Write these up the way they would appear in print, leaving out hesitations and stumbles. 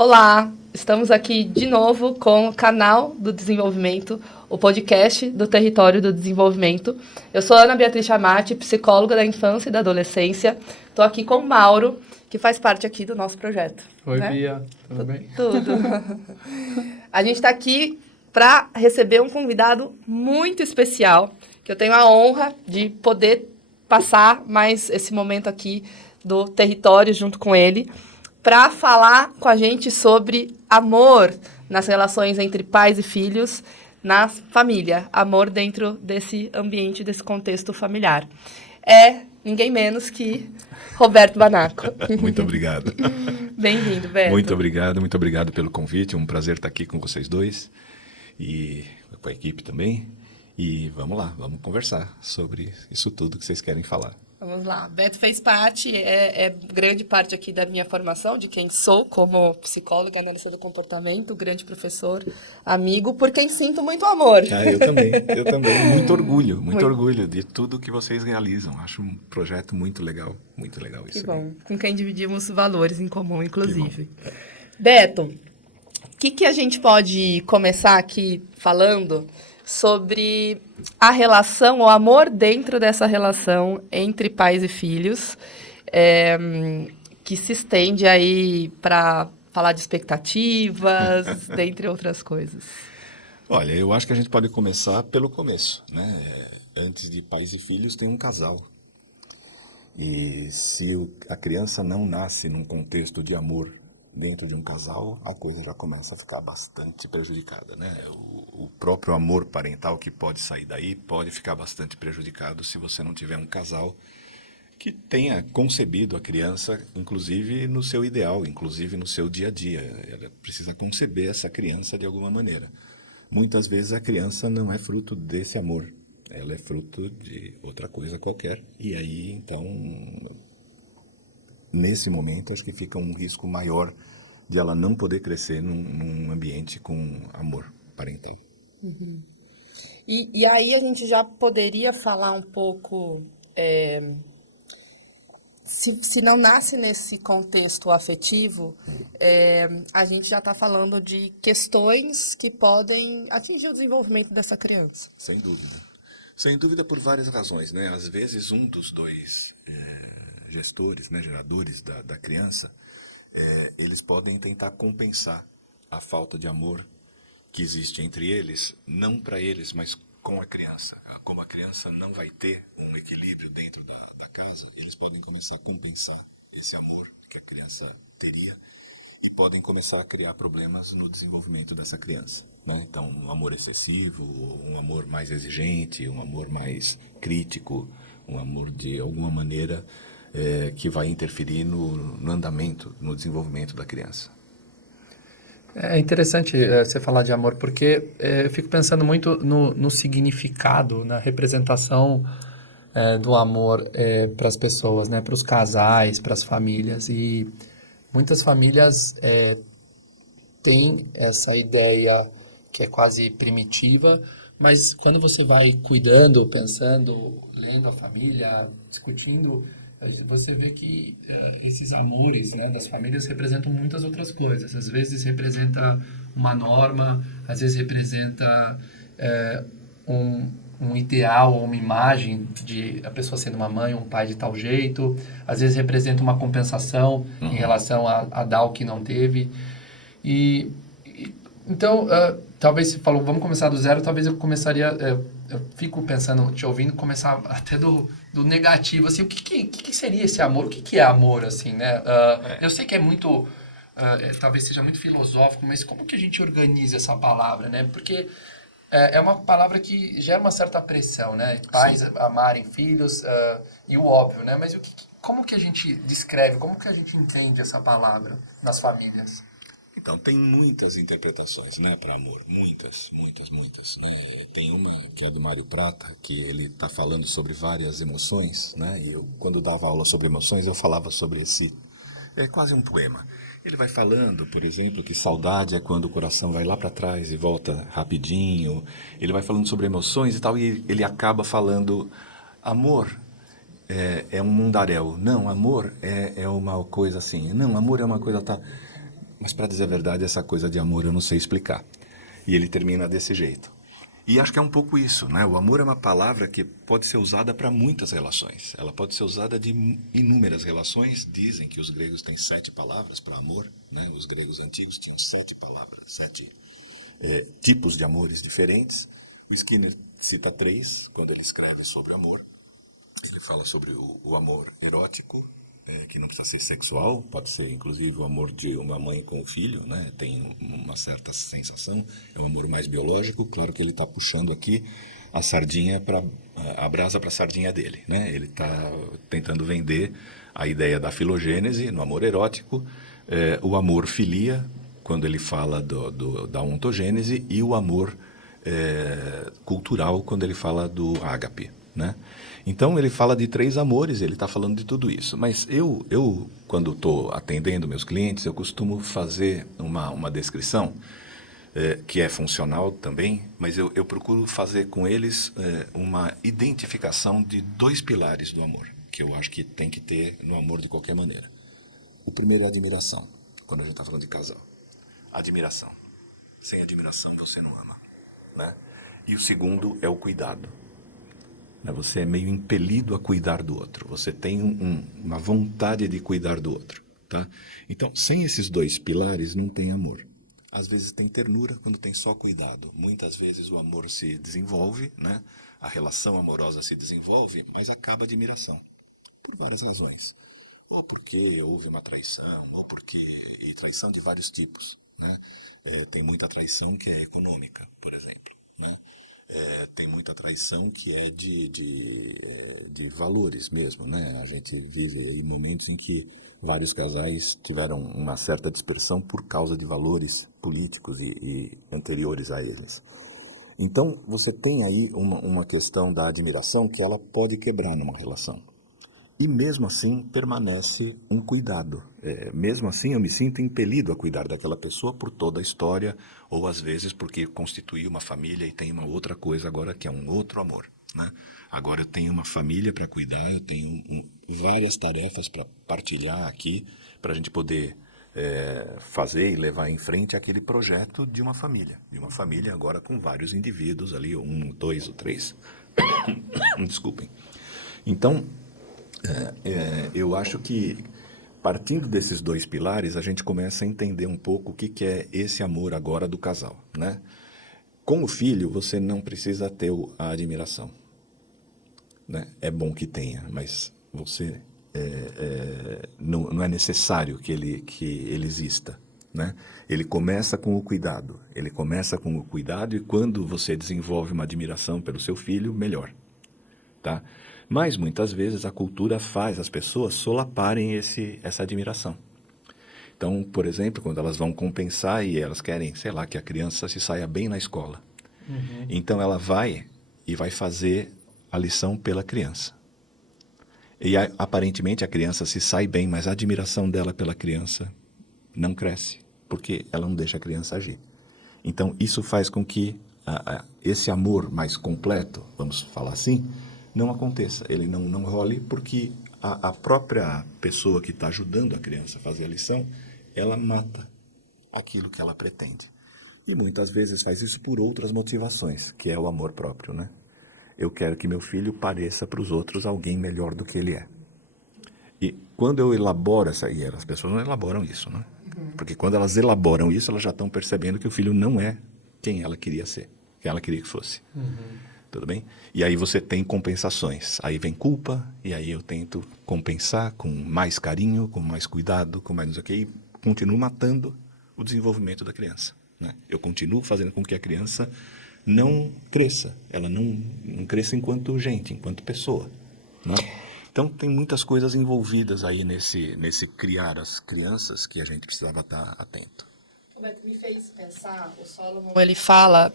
Olá, estamos aqui de novo com o canal do Desenvolvimento, o podcast do Território do Desenvolvimento. Eu sou Ana Beatriz Chamati, psicóloga da infância e da adolescência. Estou aqui com o Mauro, que faz parte aqui do nosso projeto. Oi, né? Bia, tudo bem? Tudo. A gente está aqui para receber um convidado muito especial, que eu tenho a honra de poder passar mais esse momento aqui do Território junto com ele, para falar com a gente sobre amor nas relações entre pais e filhos, na família. Amor dentro desse ambiente, desse contexto familiar. É ninguém menos que Roberto Banaco. Muito obrigado. Bem-vindo, Beto. Muito obrigado pelo convite. É um prazer estar aqui com vocês dois e com a equipe também. E vamos lá, vamos conversar sobre isso tudo que vocês querem falar. Vamos lá. Beto fez parte, é grande parte aqui da minha formação, de quem sou como psicóloga, analista do comportamento, grande professor, amigo, por quem sinto muito amor. Eu também. Muito orgulho de tudo que vocês realizam. Acho um projeto muito legal isso. Que bom, com quem dividimos valores em comum, inclusive. Beto, o que a gente pode começar aqui falando sobre a relação, o amor dentro dessa relação entre pais e filhos, que se estende aí para falar de expectativas, dentre outras coisas. Olha, eu acho que a gente pode começar pelo começo, né? Antes de pais e filhos tem um casal. E se a criança não nasce num contexto de amor dentro de um casal, a coisa já começa a ficar bastante prejudicada, né? O próprio amor parental que pode sair daí pode ficar bastante prejudicado se você não tiver um casal que tenha concebido a criança, inclusive no seu ideal, inclusive no seu dia a dia. Ela precisa conceber essa criança de alguma maneira. Muitas vezes a criança não é fruto desse amor, ela é fruto de outra coisa qualquer. E aí, então, nesse momento, acho que fica um risco maior de ela não poder crescer num ambiente com amor parental. Uhum. E aí a gente já poderia falar um pouco, se não nasce nesse contexto afetivo, a gente já está falando de questões que podem atingir o desenvolvimento dessa criança. Sem dúvida. Sem dúvida por várias razões, né? Às vezes um dos dois gestores, né, geradores da criança, eles podem tentar compensar a falta de amor que existe entre eles, não para eles, mas com a criança. Como a criança não vai ter um equilíbrio dentro da casa, eles podem começar a compensar esse amor que a criança teria e podem começar a criar problemas no desenvolvimento dessa criança, né? Então, um amor excessivo, um amor mais exigente, um amor mais crítico, um amor de alguma maneira que vai interferir no andamento, no desenvolvimento da criança. É interessante você falar de amor, porque eu fico pensando muito no significado, na representação do amor para as pessoas, né? Para os casais, para as famílias. E muitas famílias têm essa ideia que é quase primitiva, mas quando você vai cuidando, pensando, lendo a família, discutindo, você vê que esses amores, né, das famílias representam muitas outras coisas. Às vezes representa uma norma, às vezes representa um ideal ou uma imagem de a pessoa sendo uma mãe ou um pai de tal jeito. Às vezes representa uma compensação em relação a dar o que não teve. Então, talvez você falou, vamos começar do zero, talvez eu começaria... eu fico pensando, te ouvindo, começar até do negativo, assim, o que seria esse amor? O que é amor, assim, né? Eu sei que é muito, talvez seja muito filosófico, mas como que a gente organiza essa palavra, né? Porque é uma palavra que gera uma certa pressão, né? Pais amarem filhos, e o óbvio, né? Mas como que a gente descreve, como que a gente entende essa palavra nas famílias? Então, tem muitas interpretações, né, para amor, muitas, né? Tem uma que é do Mário Prata, que ele está falando sobre várias emoções, né? E eu, quando dava aula sobre emoções, eu falava sobre é quase um poema. Ele vai falando, por exemplo, que saudade é quando o coração vai lá para trás e volta rapidinho. Ele vai falando sobre emoções e tal, e ele acaba falando, amor é um mundaréu. Não, amor é uma coisa assim. Não, amor é uma coisa... Tá. mas para dizer a verdade, essa coisa de amor eu não sei explicar. E ele termina desse jeito. E acho que é um pouco isso, né? O amor é uma palavra que pode ser usada para muitas relações. Ela pode ser usada de inúmeras relações. Dizem que os gregos têm 7 palavras para amor, né? Os gregos antigos tinham 7 palavras, 7 tipos de amores diferentes. O Skinner cita 3 quando ele escreve sobre amor. Ele fala sobre o amor erótico, que não precisa ser sexual, pode ser inclusive o amor de uma mãe com o filho, né? Tem uma certa sensação, é um amor mais biológico. Claro que ele está puxando aqui a sardinha para a brasa para a sardinha dele, né? Ele está tentando vender a ideia da filogênese no amor erótico, o amor filia, quando ele fala da ontogênese, e o amor cultural, quando ele fala do ágape, né? Então ele fala de 3 amores, ele está falando de tudo isso. Mas eu quando estou atendendo meus clientes, eu costumo fazer uma descrição que é funcional também, mas eu procuro fazer com eles uma identificação de 2 pilares do amor, que eu acho que tem que ter no amor de qualquer maneira. O primeiro é a admiração, quando a gente está falando de casal. Admiração. Sem admiração você não ama, né? E o segundo é o cuidado. Você é meio impelido a cuidar do outro. Você tem uma vontade de cuidar do outro, tá? Então, sem esses 2 pilares, não tem amor. Às vezes tem ternura quando tem só cuidado. Muitas vezes o amor se desenvolve, né? A relação amorosa se desenvolve, mas acaba a admiração. Por várias razões. Ou porque houve uma traição, ou porque... E traição de vários tipos, né? Tem muita traição que é econômica, por exemplo, né? Tem muita traição que é de valores mesmo, né? A gente vive aí momentos em que vários casais tiveram uma certa dispersão por causa de valores políticos e anteriores a eles. Então, você tem aí uma questão da admiração que ela pode quebrar numa relação. E mesmo assim permanece um cuidado. Mesmo assim eu me sinto impelido a cuidar daquela pessoa por toda a história, ou às vezes porque constituí uma família e tem uma outra coisa agora que é um outro amor, né? Agora eu tenho uma família para cuidar, eu tenho várias tarefas para partilhar aqui, para a gente poder fazer e levar em frente aquele projeto de uma família agora com vários indivíduos ali, 1, 2 ou 3. Desculpem. Então, eu acho que, partindo desses 2 pilares, a gente começa a entender um pouco o que é esse amor agora do casal, né? Com o filho, você não precisa ter a admiração, né? É bom que tenha, mas você não é necessário que ele exista, né? Ele começa com o cuidado. E quando você desenvolve uma admiração pelo seu filho, melhor, tá? Mas muitas vezes a cultura faz as pessoas solaparem essa admiração. Então, por exemplo, quando elas vão compensar e elas querem, sei lá, que a criança se saia bem na escola. Uhum. Então ela vai fazer a lição pela criança. E aparentemente a criança se sai bem, mas a admiração dela pela criança não cresce, porque ela não deixa a criança agir. Então isso faz com que esse amor mais completo, vamos falar assim, não aconteça, ele não role, porque a própria pessoa que está ajudando a criança a fazer a lição, ela mata aquilo que ela pretende. E muitas vezes faz isso por outras motivações, que é o amor próprio, né? Eu quero que meu filho pareça para os outros alguém melhor do que ele é. E quando eu elaboro e as pessoas não elaboram isso, né? Porque quando elas elaboram isso, elas já estão percebendo que o filho não é quem ela queria ser, quem ela queria que fosse. Tudo bem? E aí você tem compensações. Aí vem culpa, e aí eu tento compensar com mais carinho, com mais cuidado, com mais não sei o quê, e continuo matando o desenvolvimento da criança, né? Eu continuo fazendo com que a criança não cresça. Ela não cresça enquanto gente, enquanto pessoa, né? Então tem muitas coisas envolvidas aí nesse criar as crianças que a gente precisava estar atento. Roberto, me fez pensar, o Solomon, ele fala...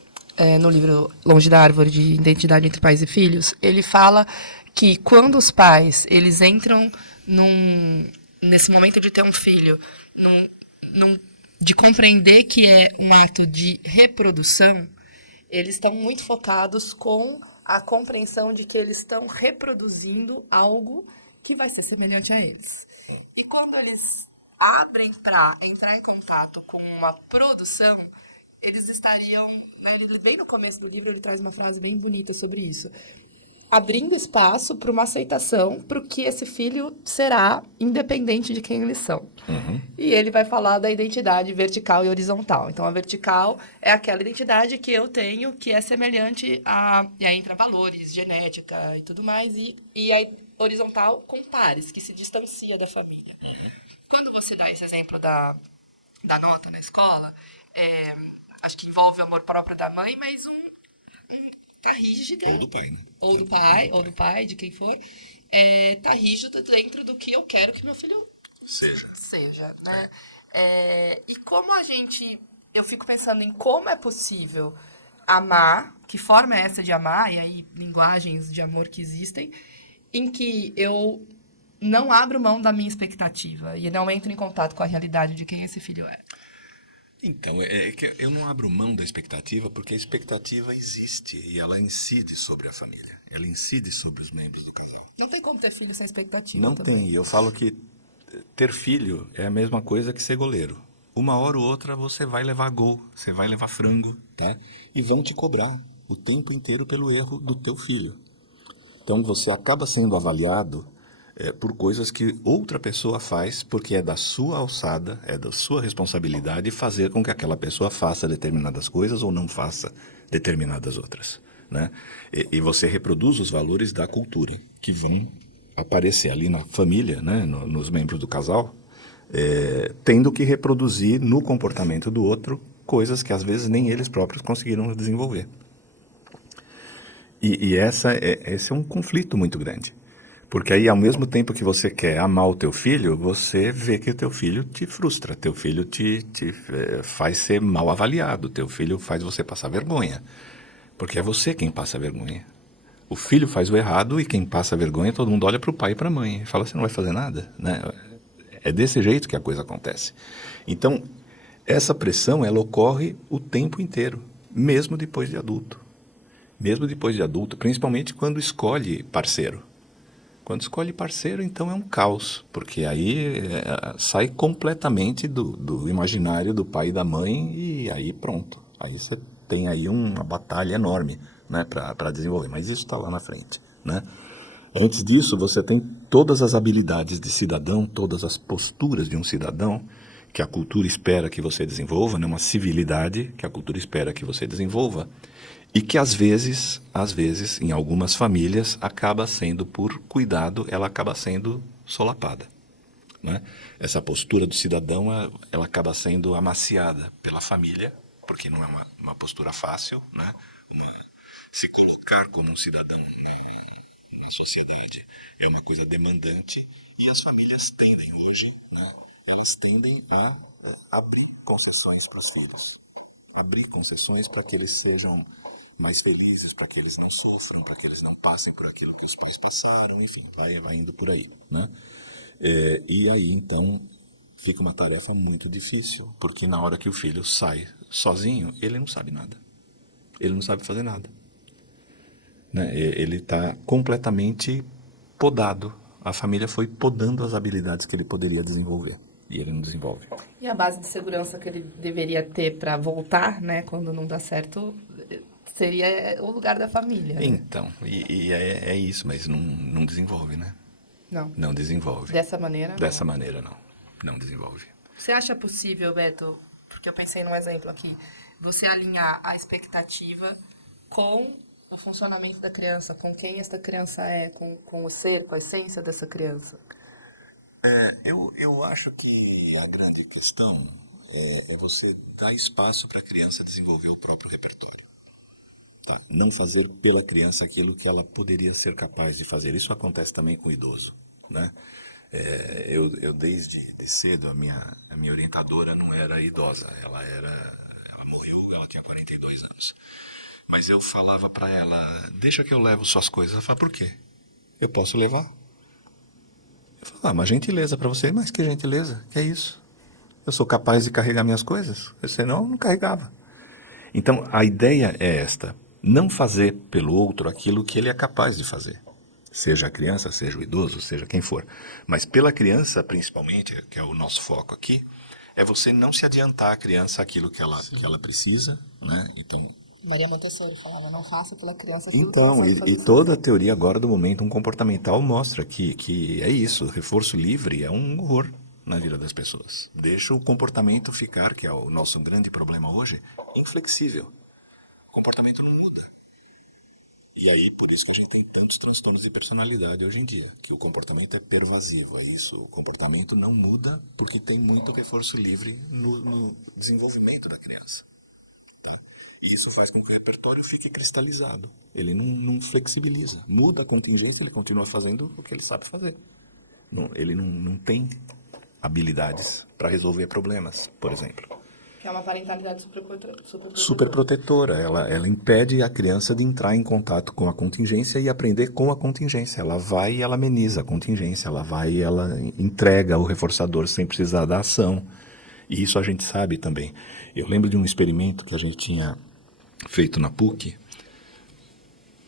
no livro Longe da Árvore de Identidade entre Pais e Filhos, ele fala que quando os pais eles entram nesse momento de ter um filho, de compreender que é um ato de reprodução, eles estão muito focados com a compreensão de que eles estão reproduzindo algo que vai ser semelhante a eles. E quando eles abrem para entrar em contato com uma produção, eles estariam, né, bem no começo do livro ele traz uma frase bem bonita sobre isso, abrindo espaço para uma aceitação para o que esse filho será, independente de quem eles são. E ele vai falar da identidade vertical e horizontal. Então, a vertical é aquela identidade que eu tenho, que é semelhante a... E aí entra valores, genética e tudo mais. E a horizontal com pares, que se distancia da família. Quando você dá esse exemplo da nota na escola, acho que envolve o amor próprio da mãe, mas tá rígida. Ou do pai, né? Ou do pai, de quem for. Tá rígido dentro do que eu quero que meu filho seja, né? E como eu fico pensando em como é possível amar, que forma é essa de amar, e aí linguagens de amor que existem, em que eu não abro mão da minha expectativa e não entro em contato com a realidade de quem esse filho é. Então, é que eu não abro mão da expectativa porque a expectativa existe e ela incide sobre a família. Ela incide sobre os membros do casal. Não tem como ter filho sem expectativa. Não também. tem. Eu falo que ter filho é a mesma coisa que ser goleiro. Uma hora ou outra você vai levar gol, você vai levar frango, tá? E vão te cobrar o tempo inteiro pelo erro do teu filho. Então você acaba sendo avaliado por coisas que outra pessoa faz, porque é da sua alçada, é da sua responsabilidade fazer com que aquela pessoa faça determinadas coisas ou não faça determinadas outras, né? E você reproduz os valores da cultura que vão aparecer ali na família, né, nos membros do casal, tendo que reproduzir no comportamento do outro coisas que às vezes nem eles próprios conseguiram desenvolver. E esse é um conflito muito grande. Porque aí, ao mesmo tempo que você quer amar o teu filho, você vê que o teu filho te frustra, teu filho te faz ser mal avaliado, teu filho faz você passar vergonha. Porque é você quem passa vergonha. O filho faz o errado e quem passa vergonha, todo mundo olha para o pai e para a mãe e fala, você não vai fazer nada, né? É desse jeito que a coisa acontece. Então, essa pressão, ela ocorre o tempo inteiro, mesmo depois de adulto. Mesmo depois de adulto, principalmente quando escolhe parceiro. Quando escolhe parceiro, então é um caos, porque aí sai completamente do imaginário do pai e da mãe e aí pronto. Aí você tem aí uma batalha enorme, né, para desenvolver, mas isso está lá na frente, né? Antes disso, você tem todas as habilidades de cidadão, todas as posturas de um cidadão que a cultura espera que você desenvolva, né, uma civilidade que a cultura espera que você desenvolva. E que às vezes, em algumas famílias, acaba sendo, por cuidado, ela acaba sendo solapada, né? Essa postura do cidadão, ela acaba sendo amaciada pela família, porque não é uma postura fácil, né? Se colocar como um cidadão na sociedade é uma coisa demandante, e as famílias tendem hoje, né? Elas tendem a abrir concessões para os filhos. Abrir concessões para que eles sejam mais felizes, para que eles não sofram, para que eles não passem por aquilo que os pais passaram, enfim, vai indo por aí, né? E aí, então, fica uma tarefa muito difícil, porque na hora que o filho sai sozinho, ele não sabe nada. Ele não sabe fazer nada, né? Ele está completamente podado. A família foi podando as habilidades que ele poderia desenvolver, e ele não desenvolve. E a base de segurança que ele deveria ter para voltar, né, quando não dá certo, seria o lugar da família. Né? Então, é isso, mas não desenvolve, né? Não. Não desenvolve. Dessa maneira, Dessa maneira, não. Não desenvolve. Você acha possível, Beto, porque eu pensei num exemplo aqui, você alinhar a expectativa com o funcionamento da criança, com quem essa criança é, com o ser, com a essência dessa criança? Eu acho que a grande questão é você dar espaço para a criança desenvolver o próprio repertório. Tá? Não fazer pela criança aquilo que ela poderia ser capaz de fazer. Isso acontece também com o idoso, né? Eu desde cedo, a minha orientadora não era idosa, ela morreu, ela tinha 42 anos. Mas eu falava para ela, deixa que eu levo suas coisas. Ela fala, por quê? Eu posso levar? Eu falo, mas gentileza para você, mas que gentileza, que é isso? Eu sou capaz de carregar minhas coisas? Senão eu não carregava. Então, a ideia é esta, não fazer pelo outro aquilo que ele é capaz de fazer. Seja a criança, seja o idoso, seja quem for. Mas pela criança, principalmente, que é o nosso foco aqui, é você não se adiantar à criança aquilo que ela precisa, né? Então, Maria Montessori falava, não faça pela criança aquilo que então, ela sabe e fazer toda a sozinha. teoria agora do momento comportamental mostra que é isso, reforço livre é um horror na vida das pessoas. Deixa o comportamento ficar, que é o nosso grande problema hoje, inflexível. O comportamento não muda. E aí, por isso que a gente tem tantos transtornos de personalidade hoje em dia, que o comportamento é pervasivo, é isso. O comportamento não muda porque tem muito reforço livre no desenvolvimento da criança. Tá? E isso faz com que o repertório fique cristalizado. Ele não flexibiliza. Muda a contingência, ele continua fazendo o que ele sabe fazer. Ele não tem habilidades para resolver problemas, por exemplo. Que é uma parentalidade super Superprotetora, ela impede a criança de entrar em contato com a contingência e aprender com a contingência. Ela vai e ela ameniza a contingência, ela vai e ela entrega o reforçador sem precisar da ação. E isso a gente sabe também. Eu lembro de um experimento que a gente tinha feito na PUC.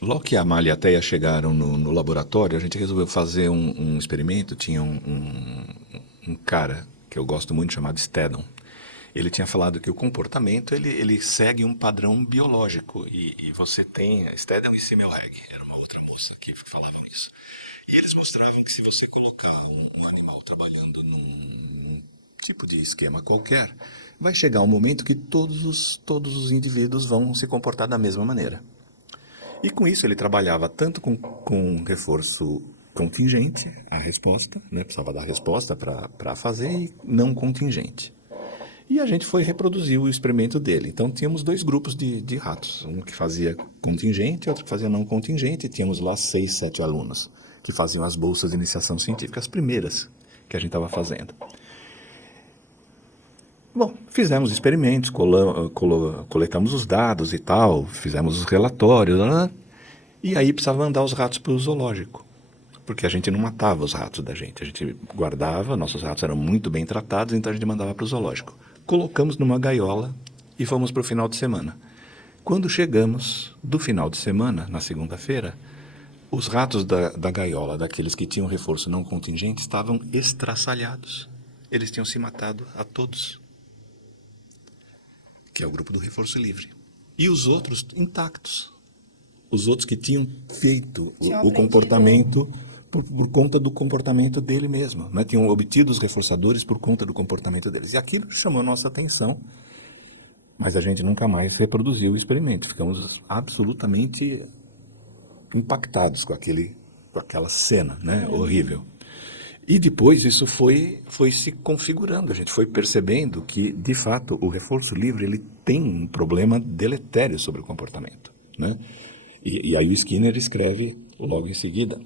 Logo que a Amália e a Teia chegaram no laboratório, a gente resolveu fazer um experimento. Tinha um cara que eu gosto muito chamado Stedon. Ele tinha falado que o comportamento ele segue um padrão biológico e você tem Stedon e Simmelreg, era uma outra moça que falavam isso. E eles mostravam que se você colocar um animal trabalhando num tipo de esquema qualquer, vai chegar um momento que todos os indivíduos vão se comportar da mesma maneira. E com isso ele trabalhava tanto com reforço contingente, a resposta, né, precisava dar resposta para fazer, e não contingente. E a gente foi reproduzir o experimento dele. Então tínhamos dois grupos de ratos, um que fazia contingente e outro que fazia não contingente, e tínhamos lá 6, 7 alunos que faziam as bolsas de iniciação científica, as primeiras que a gente estava fazendo. Bom, fizemos experimentos, coletamos os dados e tal, fizemos os relatórios, né? E aí precisava mandar os ratos para o zoológico, porque a gente não matava os ratos da gente, a gente guardava, nossos ratos eram muito bem tratados, então a gente mandava para o zoológico. Colocamos numa gaiola e fomos para o final de semana. Quando chegamos do final de semana, na segunda-feira, os ratos da gaiola, daqueles que tinham reforço não contingente, estavam estraçalhados. Eles tinham se matado a todos, que é o grupo do reforço livre. E os outros intactos. Os outros que tinham feito o comportamento por conta do comportamento dele mesmo, né? Tinham obtido os reforçadores por conta do comportamento deles. E aquilo chamou a nossa atenção, mas a gente nunca mais reproduziu o experimento. Ficamos absolutamente impactados com aquela cena, né? Horrível. E depois isso foi se configurando, a gente foi percebendo que, de fato, o reforço livre ele tem um problema deletério sobre o comportamento, né? E aí o Skinner escreve logo em seguida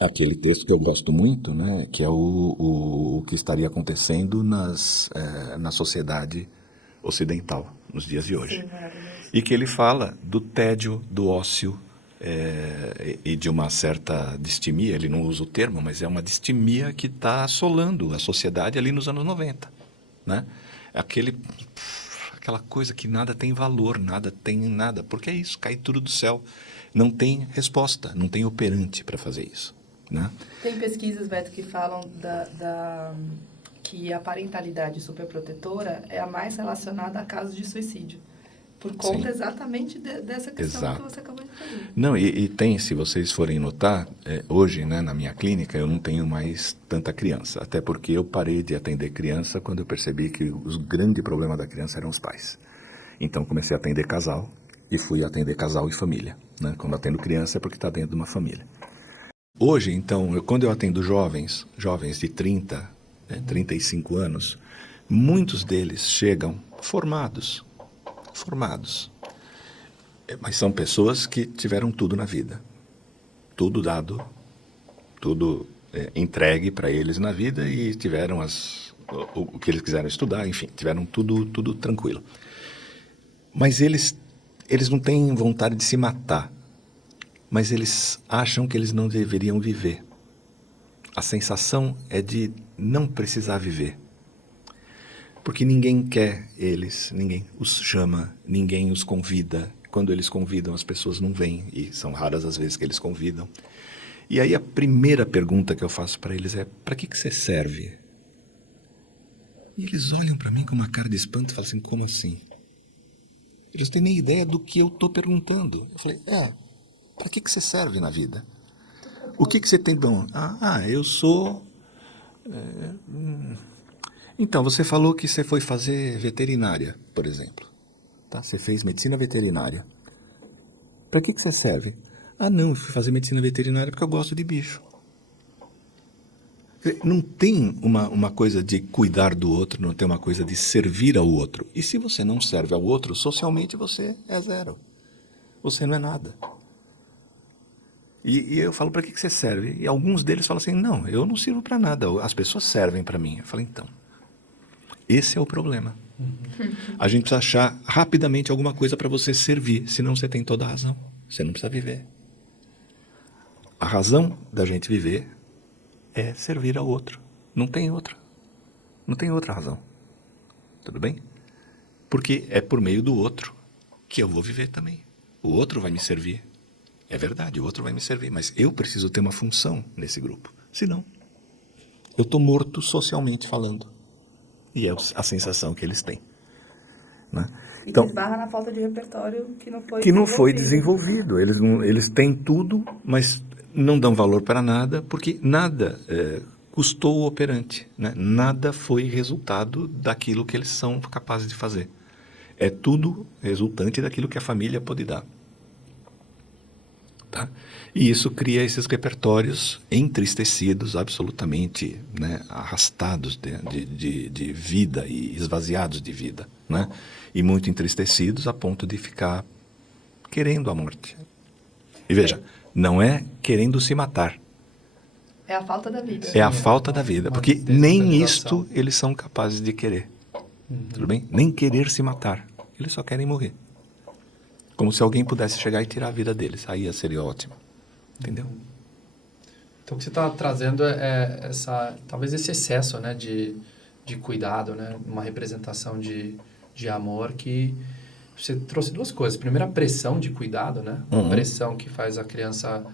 aquele texto que eu gosto muito, né? Que é o que estaria acontecendo na sociedade ocidental nos dias de hoje. Sim, e que ele fala do tédio, do ócio, e de uma certa distimia, ele não usa o termo, mas é uma distimia que está assolando a sociedade ali nos anos 90, né? Aquela coisa que nada tem valor, nada tem nada, porque é isso, cai tudo do céu, não tem resposta, não tem operante para fazer isso, né? Tem pesquisas, Beto, que falam que a parentalidade superprotetora é a mais relacionada a casos de suicídio. Por conta exatamente dessa questão que você acabou de fazer. Não, e tem, se vocês forem notar, hoje, né, na minha clínica, eu não tenho mais tanta criança. Até porque eu parei de atender criança quando eu percebi que o grande problema da criança eram os pais. Então comecei a atender casal e fui atender casal e família, né? Quando eu atendo criança é porque está dentro de uma família. Hoje, então, quando eu atendo jovens de 30, 35 anos, muitos deles chegam formados, mas são pessoas que tiveram tudo na vida, tudo dado, tudo entregue para eles na vida e tiveram o que eles quiseram estudar, enfim, tiveram tudo tranquilo. Mas eles não têm vontade de se matar, mas eles acham que eles não deveriam viver. A sensação é de não precisar viver. Porque ninguém quer eles, ninguém os chama, ninguém os convida. Quando eles convidam, as pessoas não vêm, e são raras as vezes que eles convidam. E aí a primeira pergunta que eu faço para eles é: para que você serve? E eles olham para mim com uma cara de espanto e falam assim: como assim? Eles não têm nem ideia do que eu estou perguntando. Eu falei: para que você serve na vida? O que você tem de bom? Eu sou... Então, você falou que você foi fazer veterinária, por exemplo. Tá? Você fez medicina veterinária. Para que você serve? Não, eu fui fazer medicina veterinária porque eu gosto de bicho. Não tem uma coisa de cuidar do outro, não tem uma coisa de servir ao outro. E se você não serve ao outro, socialmente você é zero. Você não é nada. E eu falo: para que você serve? E alguns deles falam assim: não, eu não sirvo para nada, as pessoas servem para mim. Eu falo: então, esse é o problema. A gente precisa achar rapidamente alguma coisa para você servir, senão você tem toda a razão. Você não precisa viver. A razão da gente viver é servir ao outro. Não tem outra. Não tem outra razão. Tudo bem? Porque é por meio do outro que eu vou viver também. O outro vai me servir. É verdade, o outro vai me servir, mas eu preciso ter uma função nesse grupo. Senão, eu estou morto socialmente falando. E é a sensação que eles têm. Né? Então, esbarra na falta de repertório que não foi desenvolvido. Eles têm tudo, mas não dão valor para nada, porque nada custou o operante. Né? Nada foi resultado daquilo que eles são capazes de fazer. É tudo resultante daquilo que a família pode dar. Tá? E isso cria esses repertórios entristecidos, absolutamente, né, arrastados de vida e esvaziados de vida, né? E muito entristecidos a ponto de ficar querendo a morte. E veja, não é querendo se matar. É a falta da vida. É a falta da vida, porque nem isto eles são capazes de querer. Tudo bem? Nem querer se matar. Eles só querem morrer. Como se alguém pudesse chegar e tirar a vida deles. Aí seria ótimo. Entendeu? Então, o que você está trazendo é talvez esse excesso, né, de cuidado, né? Uma representação de amor que... Você trouxe duas coisas. Primeiro, a pressão de cuidado, né? Uma pressão que faz a criança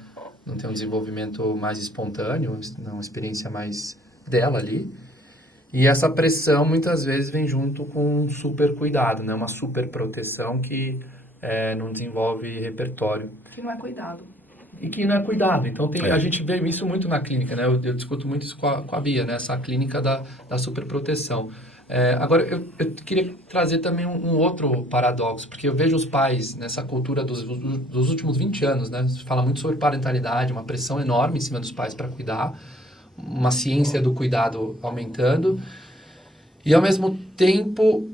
não ter um desenvolvimento mais espontâneo, uma experiência mais dela ali. E essa pressão, muitas vezes, vem junto com um super cuidado, né? Uma super proteção que não desenvolve repertório. Que não é cuidado. E que não é cuidado. Então, a gente vê isso muito na clínica, né? Eu discuto muito isso com a Bia, né? Essa clínica da superproteção. Agora, eu queria trazer também um outro paradoxo, porque eu vejo os pais nessa cultura dos últimos 20 anos, né? Se fala muito sobre parentalidade, uma pressão enorme em cima dos pais para cuidar, uma ciência do cuidado aumentando, e, ao mesmo tempo...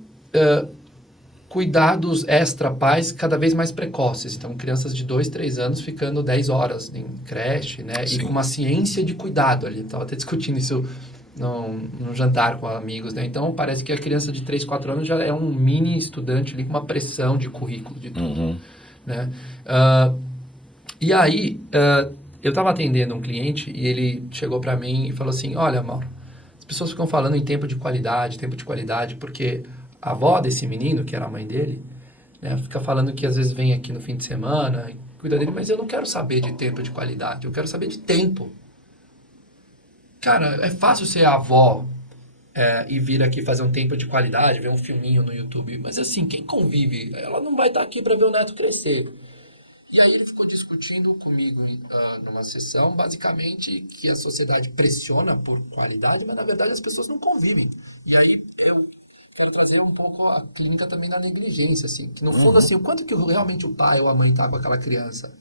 cuidados extra-pais cada vez mais precoces. Então, crianças de 2, 3 anos ficando 10 horas em creche, né? Sim. E com uma ciência de cuidado ali. Estava até discutindo isso num jantar com amigos, né? Então, parece que a criança de 3, 4 anos já é um mini estudante ali com uma pressão de currículo, de tudo. Né? E aí, eu estava atendendo um cliente e ele chegou para mim e falou assim: olha, Mauro, as pessoas ficam falando em tempo de qualidade, porque... A avó desse menino, que era a mãe dele, né, fica falando que às vezes vem aqui no fim de semana e cuida dele, mas eu não quero saber de tempo de qualidade, eu quero saber de tempo. Cara, é fácil ser avó e vir aqui fazer um tempo de qualidade, ver um filminho no YouTube, mas assim, quem convive, ela não vai estar aqui para ver o neto crescer. E aí ele ficou discutindo comigo numa sessão, basicamente, que a sociedade pressiona por qualidade, mas na verdade as pessoas não convivem. E aí eu quero trazer um pouco a clínica também da negligência, assim. Que no fundo, assim, o quanto que realmente o pai ou a mãe tá com aquela criança.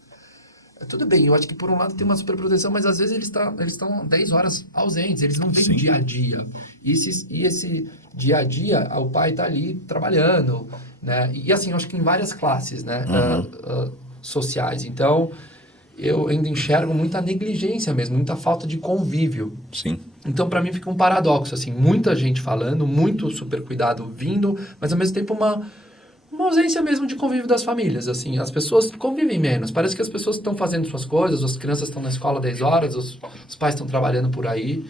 Tudo bem, eu acho que por um lado tem uma superproteção, mas às vezes eles estão 10 horas ausentes, eles não vêm dia a dia. E esse dia a dia, o pai tá ali trabalhando, né? E assim, eu acho que em várias classes, né? Sociais. Então, eu ainda enxergo muita negligência mesmo, muita falta de convívio. Sim. Então, para mim, fica um paradoxo, assim, muita gente falando, muito super cuidado vindo, mas ao mesmo tempo uma ausência mesmo de convívio das famílias, assim, as pessoas convivem menos, parece que as pessoas estão fazendo suas coisas, as crianças estão na escola 10 horas, os pais estão trabalhando por aí,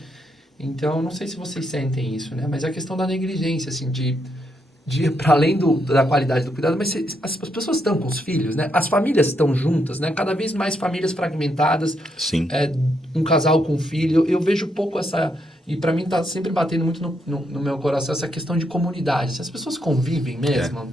então, não sei se vocês sentem isso, né, mas é a questão da negligência, assim, de para além da qualidade do cuidado, mas as pessoas estão com os filhos, né? As famílias estão juntas, né? Cada vez mais famílias fragmentadas. Sim. Um casal com filho. Eu vejo pouco essa... E para mim está sempre batendo muito no meu coração essa questão de comunidade. Se as pessoas convivem mesmo...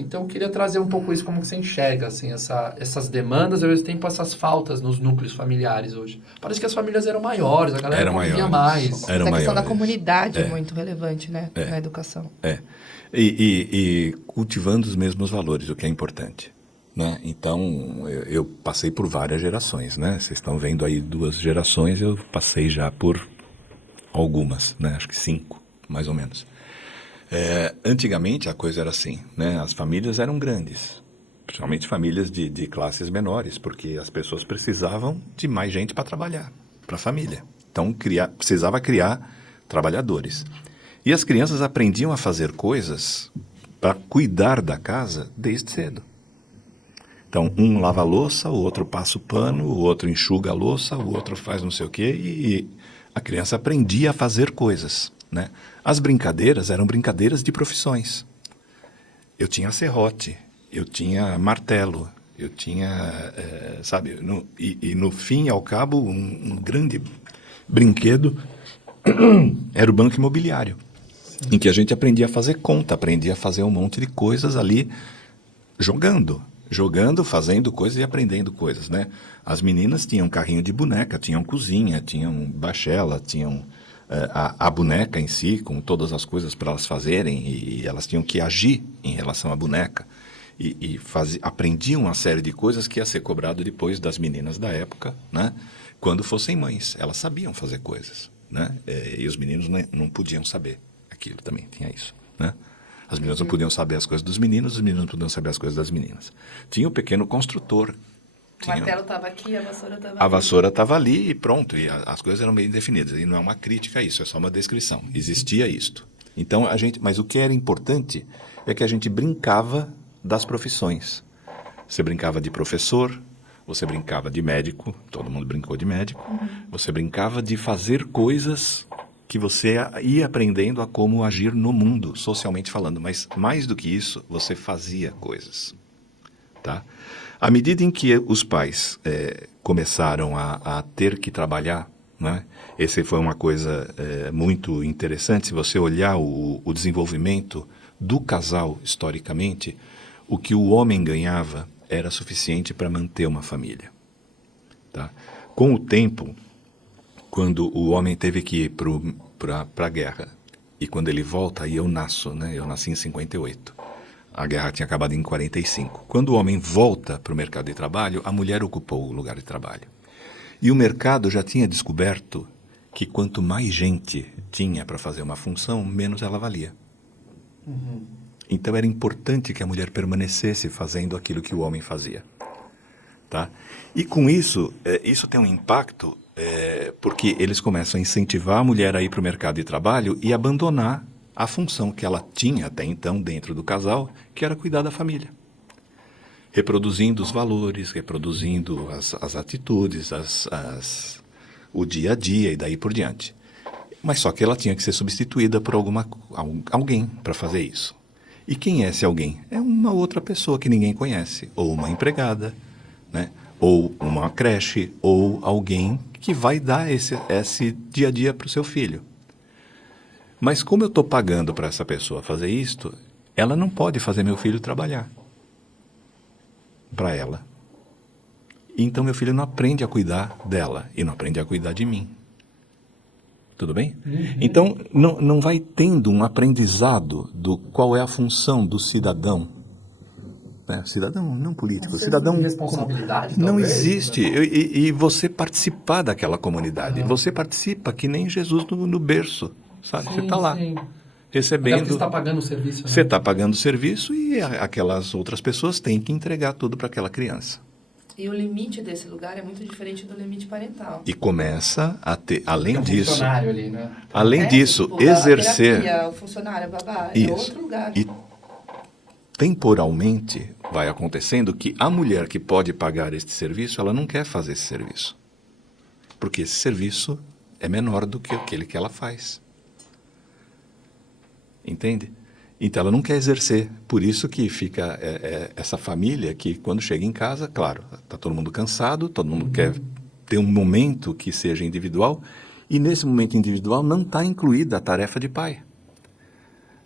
então eu queria trazer um pouco isso, como que você enxerga assim, essas demandas, ao mesmo tempo essas faltas nos núcleos familiares hoje. Parece que as famílias eram maiores, a galera convivia mais. Mas a questão da comunidade é muito relevante, né? Na educação. E cultivando os mesmos valores, o que é importante. Né? Então, eu passei por várias gerações, né? Vocês estão vendo aí 2 gerações, eu passei já por algumas, né? Acho que 5, mais ou menos. Antigamente a coisa era assim, né? As famílias eram grandes, principalmente famílias de classes menores, porque as pessoas precisavam de mais gente para trabalhar, para a família. Então precisava criar trabalhadores. E as crianças aprendiam a fazer coisas para cuidar da casa desde cedo. Então, um lava a louça, o outro passa o pano, o outro enxuga a louça, o outro faz não sei o quê, e a criança aprendia a fazer coisas, né? As brincadeiras eram brincadeiras de profissões. Eu tinha serrote, eu tinha martelo, eu tinha, sabe, no fim e ao cabo, um grande brinquedo era o banco imobiliário, em que a gente aprendia a fazer conta, aprendia a fazer um monte de coisas ali, jogando, fazendo coisas e aprendendo coisas, né? As meninas tinham carrinho de boneca, tinham cozinha, tinham bachela, tinham a boneca em si, com todas as coisas para elas fazerem, e elas tinham que agir em relação à boneca. E aprendiam uma série de coisas que ia ser cobrado depois das meninas da época, né? Quando fossem mães. Elas sabiam fazer coisas, né? E os meninos não podiam saber aquilo também, tinha isso, né? As meninas não podiam saber as coisas dos meninos, os meninos não podiam saber as coisas das meninas. Tinha o pequeno construtor. O martelo estava aqui, a vassoura estava ali. A vassoura estava ali e pronto, e as coisas eram bem definidas. E não é uma crítica a isso, é só uma descrição. Existia isto. Então, mas o que era importante é que a gente brincava das profissões. Você brincava de professor, você brincava de médico, todo mundo brincou de médico. Você brincava de fazer coisas que você ia aprendendo a como agir no mundo, socialmente falando. Mas, mais do que isso, você fazia coisas. Tá? À medida em que os pais começaram a ter que trabalhar, né? Essa foi uma coisa muito interessante. Se você olhar o desenvolvimento do casal historicamente, o que o homem ganhava era suficiente para manter uma família. Tá? Com o tempo, quando o homem teve que ir para a guerra, e quando ele volta, aí eu nasço, né? Eu nasci em 58. A guerra tinha acabado em 45. Quando o homem volta para o mercado de trabalho, a mulher ocupou o lugar de trabalho. E o mercado já tinha descoberto que quanto mais gente tinha para fazer uma função, menos ela valia. Então era importante que a mulher permanecesse fazendo aquilo que o homem fazia. Tá? E com isso, isso tem um impacto, porque eles começam a incentivar a mulher a ir para o mercado de trabalho e abandonar a função que ela tinha até então dentro do casal, que era cuidar da família. Reproduzindo os valores, reproduzindo as atitudes, o dia a dia e daí por diante. Mas só que ela tinha que ser substituída por alguém para fazer isso. E quem é esse alguém? É uma outra pessoa que ninguém conhece, ou uma empregada, né? Ou uma creche, ou alguém que vai dar esse dia a dia para o seu filho. Mas como eu estou pagando para essa pessoa fazer isto, ela não pode fazer meu filho trabalhar para ela. Então meu filho não aprende a cuidar dela e não aprende a cuidar de mim. Tudo bem? Então não vai tendo um aprendizado do qual é a função do cidadão. Cidadão, não político. Cidadão. Responsabilidade, Não talvez, existe. E você participar daquela comunidade. Você participa que nem Jesus no berço. Sabe? Você está lá, recebendo. Você está pagando o serviço. Né? Você está pagando o serviço e aquelas outras pessoas têm que entregar tudo para aquela criança. E o limite desse lugar é muito diferente do limite parental. E começa a ter, além disso, funcionário ali, né? além disso, tipo, exercer. A terapia, o funcionário, a babá, é Isso. outro lugar. E temporalmente vai acontecendo que a mulher que pode pagar este serviço, ela não quer fazer esse serviço. Porque esse serviço é menor do que aquele que ela faz. Entende? Então ela não quer exercer. Por isso que fica essa família que quando chega em casa, claro, está todo mundo cansado, todo mundo quer ter um momento que seja individual, e nesse momento individual não está incluída a tarefa de pai.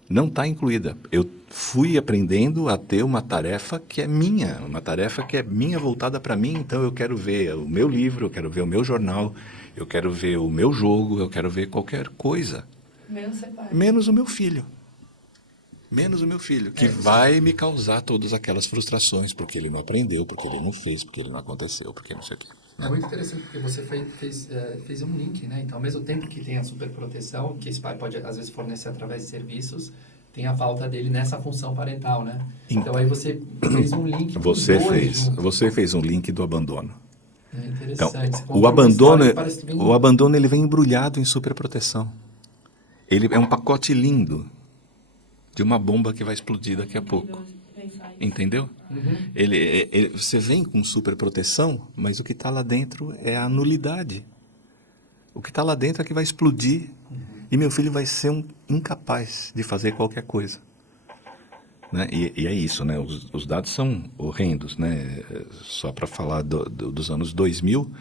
Não está incluída. Eu fui aprendendo a ter uma tarefa que é minha, voltada para mim, então eu quero ver o meu livro, eu quero ver o meu jornal, eu quero ver o meu jogo, eu quero ver qualquer coisa. Menos ser pai. Menos o meu filho. Menos o meu filho, que vai me causar todas aquelas frustrações, porque ele não aprendeu, porque ele não fez, porque ele não aconteceu, porque não sei o quê. É muito interessante porque você fez um link, né? Então, ao mesmo tempo que tem a superproteção, que esse pai pode, às vezes, fornecer através de serviços, tem a falta dele nessa função parental, né? Então, aí você fez um link dos dois juntos. Você fez um link do abandono. É Então, interessante. Você o contou uma abandono, história que parece que vem- o abandono ele vem embrulhado em superproteção. Ele é um pacote lindo de uma bomba que vai explodir daqui a pouco. Entendeu? Você vem com superproteção, mas o que está lá dentro é a nulidade. O que está lá dentro é que vai explodir e meu filho vai ser um incapaz de fazer qualquer coisa. Né? E é isso, né? Os dados são horrendos, né? Só para falar dos anos 2000,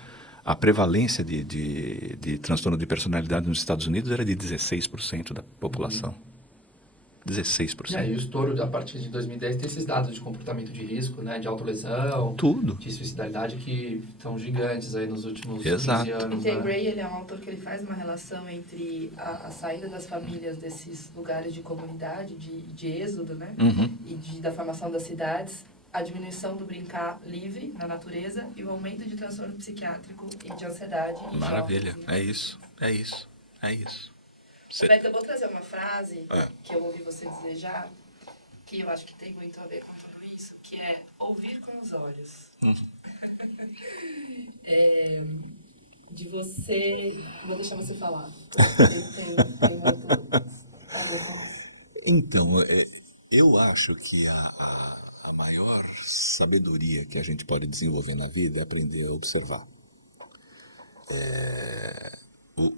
a prevalência de transtorno de personalidade nos Estados Unidos era de 16% da população. 16%. E o estouro, a partir de 2010, tem esses dados de comportamento de risco, né? De autolesão, Tudo. de suicidalidade, que estão gigantes aí nos últimos Exato. 15 anos. E Jay Né? Gray, ele é um autor que ele faz uma relação entre a saída das famílias desses lugares de comunidade, de êxodo, né? E da formação das cidades, a diminuição do brincar livre na natureza e o aumento de transtorno psiquiátrico e de ansiedade. em Maravilha. jovens, né? É isso. Beto, eu vou trazer uma frase que eu ouvi você dizer já, que eu acho que tem muito a ver com tudo isso, que é ouvir com os olhos. De você... Vou deixar você falar. Tem muito a ver com isso. Então, eu acho que a maior sabedoria que a gente pode desenvolver na vida é aprender a observar.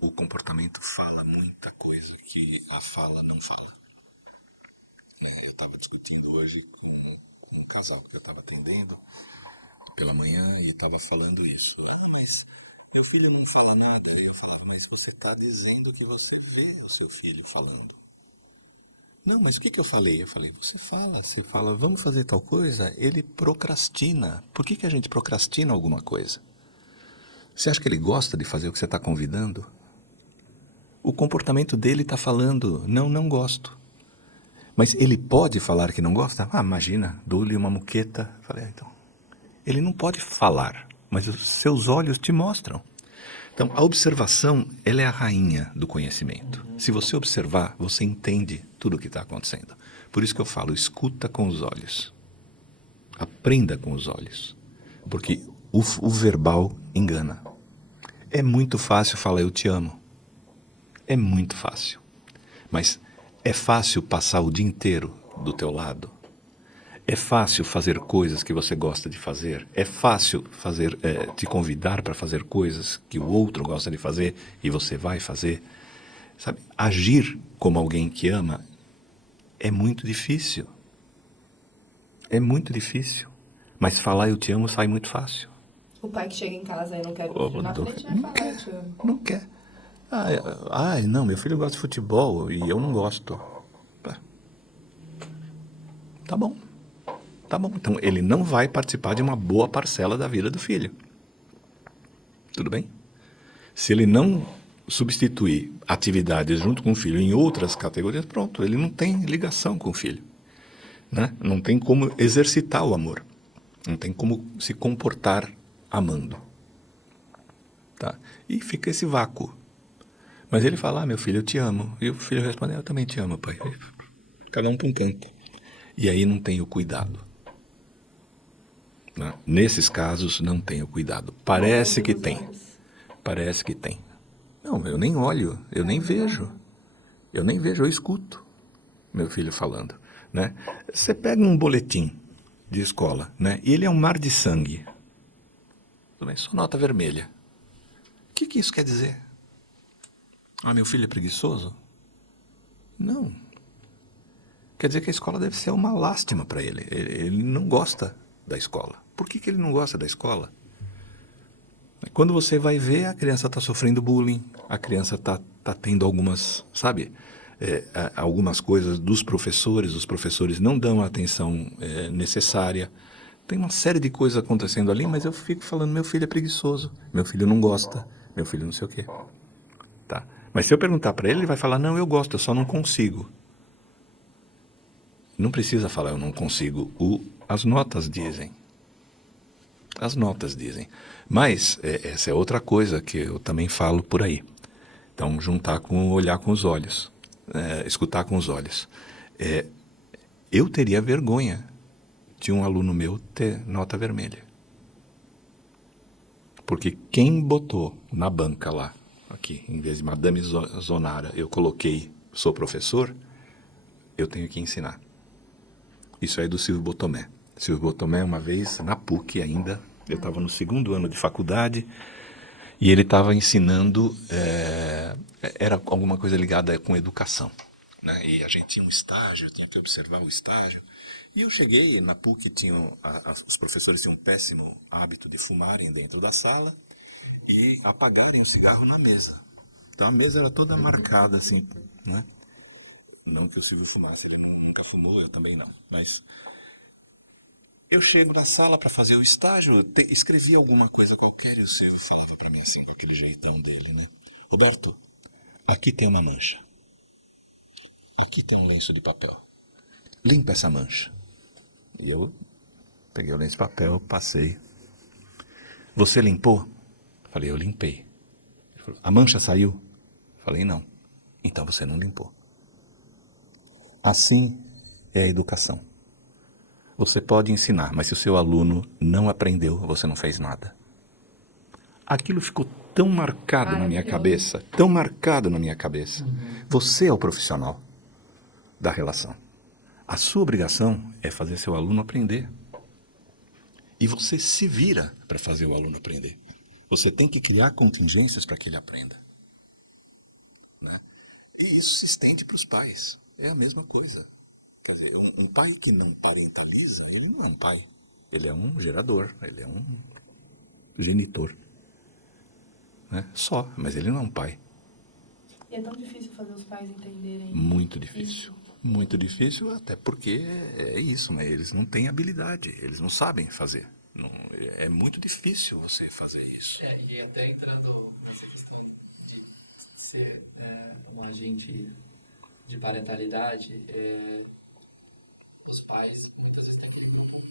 O comportamento fala muita coisa que a fala não fala. Eu estava discutindo hoje com um casal que eu estava atendendo pela manhã e estava falando isso. Não, mas meu filho não fala nada. E eu falava, mas você está dizendo que você vê o seu filho falando. Não, mas o que eu falei? Eu falei, você fala, vamos fazer tal coisa, ele procrastina. Por que a gente procrastina alguma coisa? Você acha que ele gosta de fazer o que você está convidando? O comportamento dele está falando, não gosto. Mas ele pode falar que não gosta? Imagina, dou-lhe uma muqueta. Falei, então, ele não pode falar, mas os seus olhos te mostram. Então, a observação, ela é a rainha do conhecimento. Se você observar, você entende tudo o que está acontecendo. Por isso que eu falo, escuta com os olhos. Aprenda com os olhos. Porque o verbal engana. É muito fácil falar eu te amo. É muito fácil. Mas é fácil passar o dia inteiro do teu lado? É fácil fazer coisas que você gosta de fazer? É fácil te convidar para fazer coisas que o outro gosta de fazer e você vai fazer? Sabe? Agir como alguém que ama é muito difícil. É muito difícil. Mas falar eu te amo sai muito fácil. O pai que chega em casa e não quer o filho na frente vai falar, eu te amo. Não quer. Não, meu filho gosta de futebol e eu não gosto. Tá bom. Então, ele não vai participar de uma boa parcela da vida do filho. Tudo bem? Se ele não substituir atividades junto com o filho em outras categorias, pronto, ele não tem ligação com o filho. Né? Não tem como exercitar o amor. Não tem como se comportar amando. Tá? E fica esse vácuo. Mas ele fala, meu filho, eu te amo. E o filho responde, eu também te amo, pai. Cada um para um canto. E aí não tem o cuidado. Né? Nesses casos, não tem o cuidado. Parece que tem. Parece que tem. Não, eu nem olho, eu nem vejo. Eu escuto meu filho falando. Né? Você pega um boletim de escola, né? E ele é um mar de sangue. Tudo bem, só nota vermelha. O que isso quer dizer? Meu filho é preguiçoso? Não. quer dizer que a escola deve ser uma lástima para ele. Ele não gosta da escola. Por que ele não gosta da escola? Quando você vai ver, a criança está sofrendo bullying, a criança está tendo algumas, sabe, algumas coisas dos professores, os professores não dão a atenção necessária. Tem uma série de coisas acontecendo ali, mas eu fico falando, meu filho é preguiçoso, meu filho não gosta, meu filho não sei o quê. Tá? Mas se eu perguntar para ele, ele vai falar, não, eu gosto, eu só não consigo. Não precisa falar, eu não consigo. As notas dizem. As notas dizem. Mas essa é outra coisa que eu também falo por aí. Então, juntar com olhar com os olhos, escutar com os olhos. Eu teria vergonha de um aluno meu ter nota vermelha. Porque quem botou na banca lá, aqui, em vez de Madame Zonara, eu coloquei, sou professor, eu tenho que ensinar. Isso aí é do Silvio Botomé. Silvio Botomé, uma vez, na PUC ainda, eu estava no 2º ano de faculdade, e ele estava ensinando, era alguma coisa ligada com educação. Né? E a gente tinha um estágio, tinha que observar o estágio. E eu cheguei, na PUC, os professores tinham um péssimo hábito de fumarem dentro da sala e apagarem o cigarro na mesa. Então a mesa era toda marcada, assim, né? Não que o Silvio fumasse, ele nunca fumou, eu também não. Mas eu chego na sala para fazer o estágio, escrevi alguma coisa qualquer e o Silvio falava para mim assim, com aquele jeitão dele, né? Roberto, aqui tem uma mancha. Aqui tem um lenço de papel. Limpa essa mancha. E eu peguei o lenço de papel, passei. Você limpou? Falei, eu limpei. Ele falou, a mancha saiu? Falei, não. Então você não limpou. Assim é a educação. Você pode ensinar, mas se o seu aluno não aprendeu, você não fez nada. Aquilo ficou tão marcado na minha cabeça, tão marcado na minha cabeça. Você é o profissional da relação. A sua obrigação é fazer seu aluno aprender. E você se vira para fazer o aluno aprender. Você tem que criar contingências para que ele aprenda. Né? E isso se estende para os pais. É a mesma coisa. Quer dizer, um pai que não parentaliza, ele não é um pai. Ele é um gerador, ele é um genitor. Né? Só, mas ele não é um pai. E é tão difícil fazer os pais entenderem. Muito difícil. Muito difícil, até porque é isso, mas eles não têm habilidade, eles não sabem fazer. Não, é muito difícil você fazer isso. E até entrando nessa questão de ser um agente de parentalidade, os pais muitas vezes têm que um pouco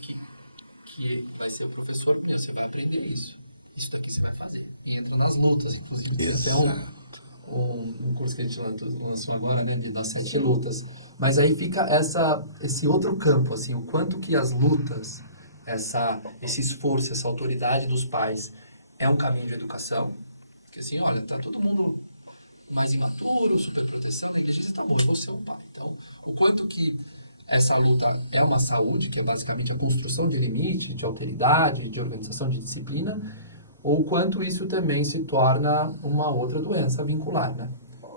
que vai ser o professor, você vai aprender isso. Isso daqui você vai fazer. E entra nas lutas, inclusive. Tem até um curso que a gente lançou agora, né, das 7 lutas. Mas aí fica esse outro campo, assim, o quanto que as lutas, esse esforço, essa autoridade dos pais é um caminho de educação. Porque assim, olha, tá todo mundo mais imaturo, superproteção, da igreja, você tá bom, eu vou ser o pai. Então, o quanto que essa luta é uma saúde, que é basicamente a construção de limites, de alteridade, de organização, de disciplina, ou o quanto isso também se torna uma outra doença vincular, né?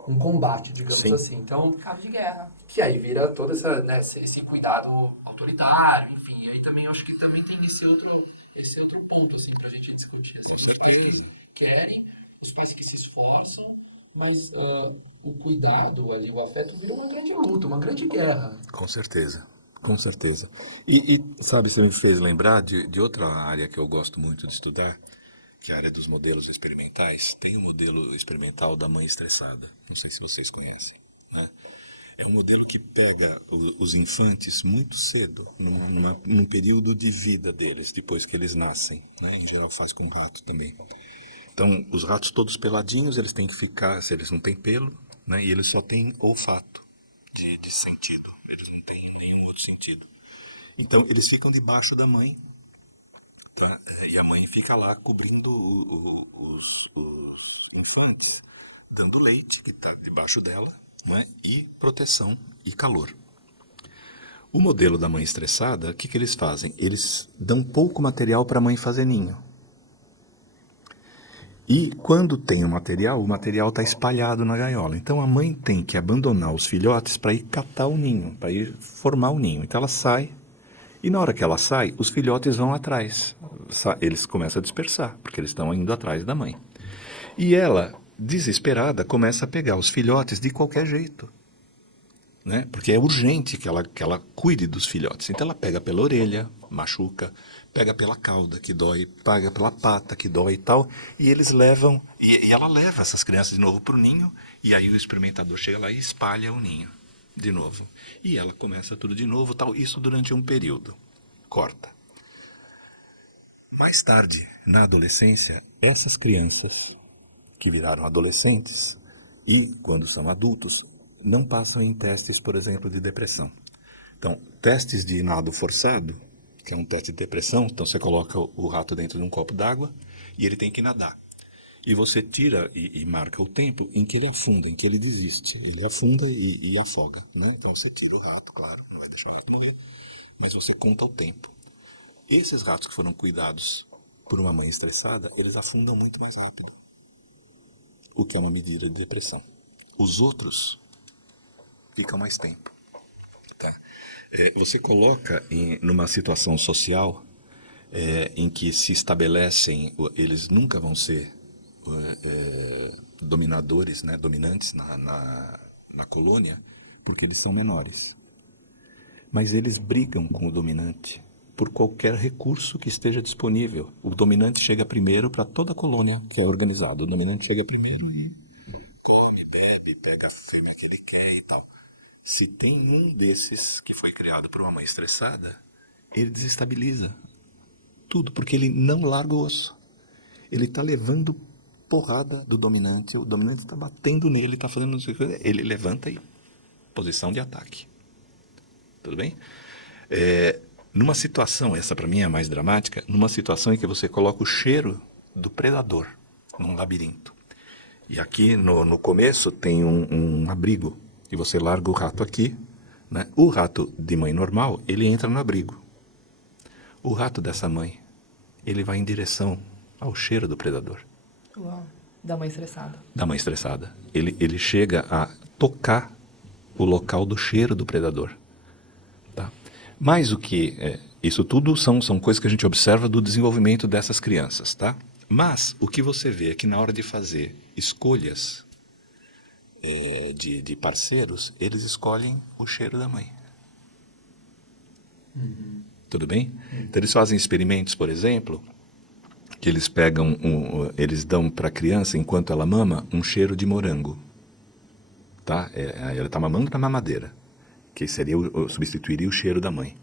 Um combate, digamos assim. Então, Cabo de guerra. que aí vira todo esse cuidado autoritário, enfim. Aí também eu acho que também tem esse outro ponto, assim, pra gente discutir. Assim, os pais querem, os pais que se esforçam, mas o cuidado ali, o afeto vira uma grande luta, uma grande guerra. Com certeza, com certeza. E sabe, você me fez lembrar de outra área que eu gosto muito de estudar, que é a área dos modelos experimentais. Tem o modelo experimental da mãe estressada. Não sei se vocês conhecem. Né? É um modelo que pega os infantes muito cedo, num período de vida deles, depois que eles nascem. Né? Em geral faz com rato também. Então, os ratos todos peladinhos, eles têm que ficar, se eles não têm pelo, né? E eles só têm olfato de sentido. Eles não têm nenhum outro sentido. Então, eles ficam debaixo da mãe. Tá? E a mãe fica lá cobrindo os infantes, dando leite, que está debaixo dela, né? E proteção e calor. O modelo da mãe estressada, o que eles fazem? Eles dão pouco material para a mãe fazer ninho. E quando tem o material está espalhado na gaiola. Então a mãe tem que abandonar os filhotes para ir catar o ninho, para ir formar o ninho. Então ela sai, e na hora que ela sai, os filhotes vão atrás. Eles começam a dispersar, porque eles estão indo atrás da mãe. E ela, desesperada, começa a pegar os filhotes de qualquer jeito. Né? Porque é urgente que ela cuide dos filhotes. Então ela pega pela orelha, machuca, pega pela cauda, que dói, pega pela pata, que dói e tal, e eles levam, e ela leva essas crianças de novo para o ninho, e aí o experimentador chega lá e espalha o ninho de novo. E ela começa tudo de novo, tal, isso durante um período. Corta. Mais tarde, na adolescência, essas crianças que viraram adolescentes e, quando são adultos, não passam em testes, por exemplo, de depressão. Então, testes de nado forçado, que é um teste de depressão, então você coloca o rato dentro de um copo d'água e ele tem que nadar. E você tira e marca o tempo em que ele afunda, em que ele desiste. Ele afunda e afoga. Né? Então você tira o rato, claro, não vai deixar o rato morrer, mas você conta o tempo. Esses ratos que foram cuidados por uma mãe estressada, eles afundam muito mais rápido, o que é uma medida de depressão. Os outros ficam mais tempo. Tá? Você coloca numa situação social em que se estabelecem, eles nunca vão ser dominadores, né, dominantes na colônia, porque eles são menores. Mas eles brigam com o dominante por qualquer recurso que esteja disponível. O dominante chega primeiro para toda a colônia que é organizada. O dominante chega primeiro e come, bebe, pega a fêmea que ele quer e tal. Se tem um desses que foi criado por uma mãe estressada, ele desestabiliza tudo, porque ele não larga o osso. Ele está levando porrada do dominante, o dominante está batendo nele, está fazendo não sei o que, ele levanta e posição de ataque. Tudo bem? Numa situação, essa para mim é a mais dramática, numa situação em que você coloca o cheiro do predador num labirinto. E aqui no começo tem um abrigo, e você larga o rato aqui, né? O rato de mãe normal, ele entra no abrigo. O rato dessa mãe, ele vai em direção ao cheiro do predador. Uau. Da mãe estressada. Da mãe estressada. Ele chega a tocar o local do cheiro do predador. Tá? Mais o que... isso tudo são coisas que a gente observa do desenvolvimento dessas crianças. Tá? Mas o que você vê é que na hora de fazer escolhas de parceiros, eles escolhem o cheiro da mãe. Uhum. Tudo bem? Então eles fazem experimentos, por exemplo, que eles pegam, eles dão para a criança, enquanto ela mama, um cheiro de morango. Tá? Ela está mamando na mamadeira, que seria substituiria o cheiro da mãe.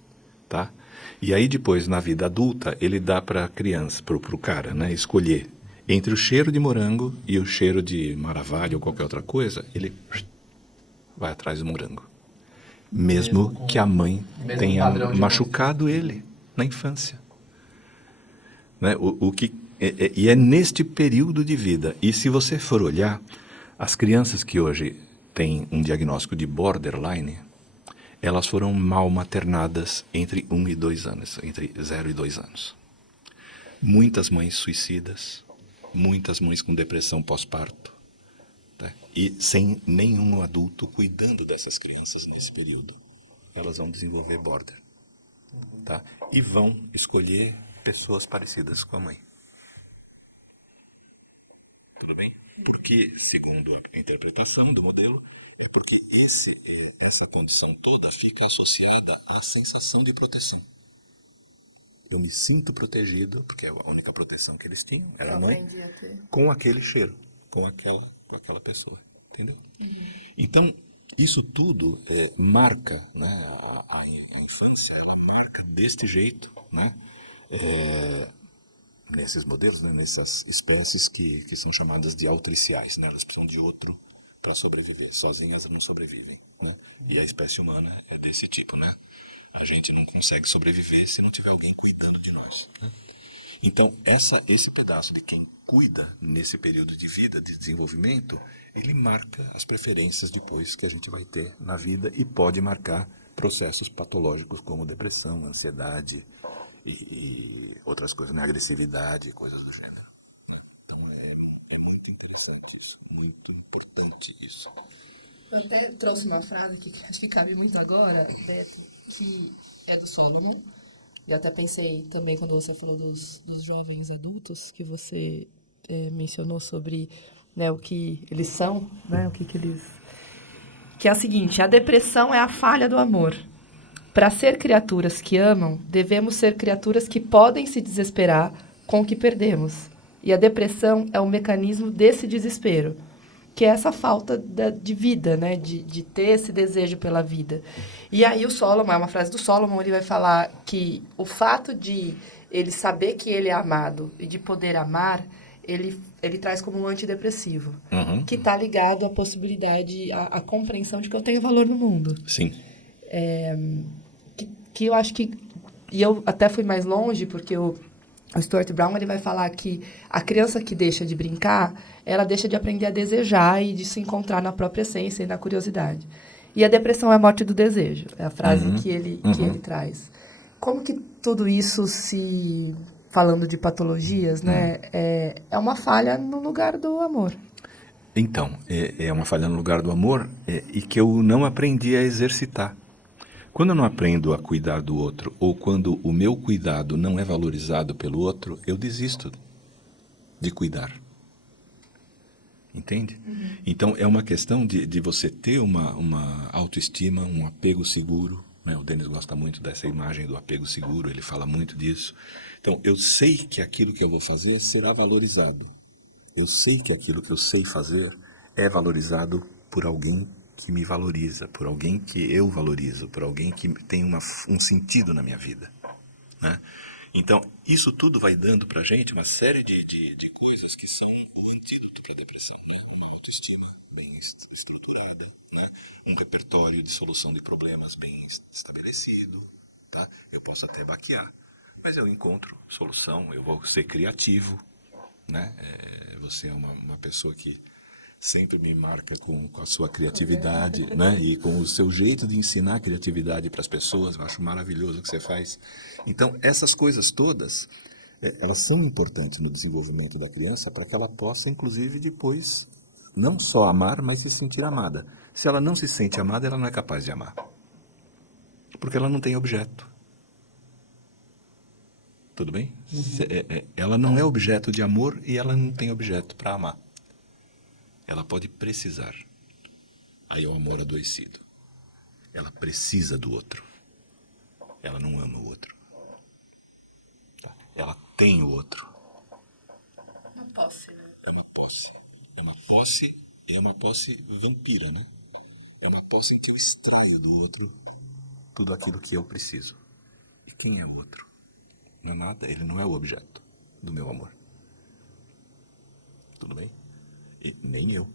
Tá? E aí depois, na vida adulta, ele dá para a criança, para o cara, né, escolher entre o cheiro de morango e o cheiro de maravalho ou qualquer outra coisa, ele vai atrás do morango. Mesmo que a mãe tenha machucado ele na infância. Né? E é neste período de vida. E se você for olhar, as crianças que hoje têm um diagnóstico de borderline, elas foram mal maternadas entre 1 e 2 anos, entre 0 e 2 anos. Muitas mães suicidas, muitas mães com depressão pós-parto, tá? E sem nenhum adulto cuidando dessas crianças nesse período. Elas vão desenvolver border. Tá? E vão escolher pessoas parecidas com a mãe. Tudo bem? Porque, segundo a interpretação do modelo, é porque essa condição toda fica associada à sensação de proteção. Eu me sinto protegido, porque a única proteção que eles tinham era a mãe, com aquele cheiro, com aquela pessoa. Entendeu? Então, isso tudo marca, né, a infância, ela marca deste jeito, né, nesses modelos, né, nessas espécies que são chamadas de autriciais, né, elas precisam de outro para sobreviver, sozinhas elas não sobrevivem, né, e a espécie humana é desse tipo, né, a gente não consegue sobreviver se não tiver alguém cuidando de nós, né? Então, esse pedaço de quem cuida nesse período de vida, de desenvolvimento, ele marca as preferências depois que a gente vai ter na vida e pode marcar processos patológicos como depressão, ansiedade e outras coisas, né? Agressividade, coisas do gênero. Então, interessante isso, muito importante isso. Eu até trouxe uma frase que acho que cabe muito agora, Beto, que é do Solomon. Eu até pensei também quando você falou dos jovens adultos, que você mencionou sobre, né, o que eles são, né, o que eles... Que é o seguinte: a depressão é a falha do amor. Para ser criaturas que amam, devemos ser criaturas que podem se desesperar com o que perdemos. E a depressão é um mecanismo desse desespero, que é essa falta de vida, né? De ter esse desejo pela vida. E aí o Solomon, é uma frase do Solomon, ele vai falar que o fato de ele saber que ele é amado e de poder amar, ele traz como um antidepressivo, Uhum. que está ligado à possibilidade, à compreensão de que eu tenho valor no mundo. Sim. Que eu acho que... E eu até fui mais longe, porque o Stuart Brown ele vai falar que a criança que deixa de brincar, ela deixa de aprender a desejar e de se encontrar na própria essência e na curiosidade. E a depressão é a morte do desejo. É a frase que ele traz. Como que tudo isso se... Falando de patologias, né? É uma falha no lugar do amor. Então, é uma falha no lugar do amor e que eu não aprendi a exercitar. Quando eu não aprendo a cuidar do outro, ou quando o meu cuidado não é valorizado pelo outro, eu desisto de cuidar. Entende? Então, é uma questão de você ter uma autoestima, um apego seguro. Né? O Denis gosta muito dessa imagem do apego seguro, ele fala muito disso. Então, eu sei que aquilo que eu vou fazer será valorizado. Eu sei que aquilo que eu sei fazer é valorizado por alguém que me valoriza, por alguém que eu valorizo, por alguém que tem um sentido na minha vida, né? Então, isso tudo vai dando pra gente uma série de coisas que são o antídoto para a depressão, né? Uma autoestima bem estruturada, né? Um repertório de solução de problemas bem estabelecido, tá? Eu posso até baquear, mas eu encontro solução, eu vou ser criativo, né? Você é uma pessoa que sempre me marca com a sua criatividade, né? E com o seu jeito de ensinar criatividade para as pessoas. Eu acho maravilhoso o que você faz. Então, essas coisas todas, elas são importantes no desenvolvimento da criança para que ela possa, inclusive, depois, não só amar, mas se sentir amada. Se ela não se sente amada, ela não é capaz de amar. Porque ela não tem objeto. Tudo bem? Ela não é objeto de amor e ela não tem objeto para amar. Ela pode precisar. Aí é o amor adoecido. Ela precisa do outro. Ela não ama o outro. Tá? Ela tem o outro. Uma posse, né? É uma posse. É uma posse vampira, né? É uma posse em que eu extraio do outro tudo aquilo que eu preciso. E quem é o outro? Não é nada, ele não é o objeto do meu amor. Tudo bem? E nem eu.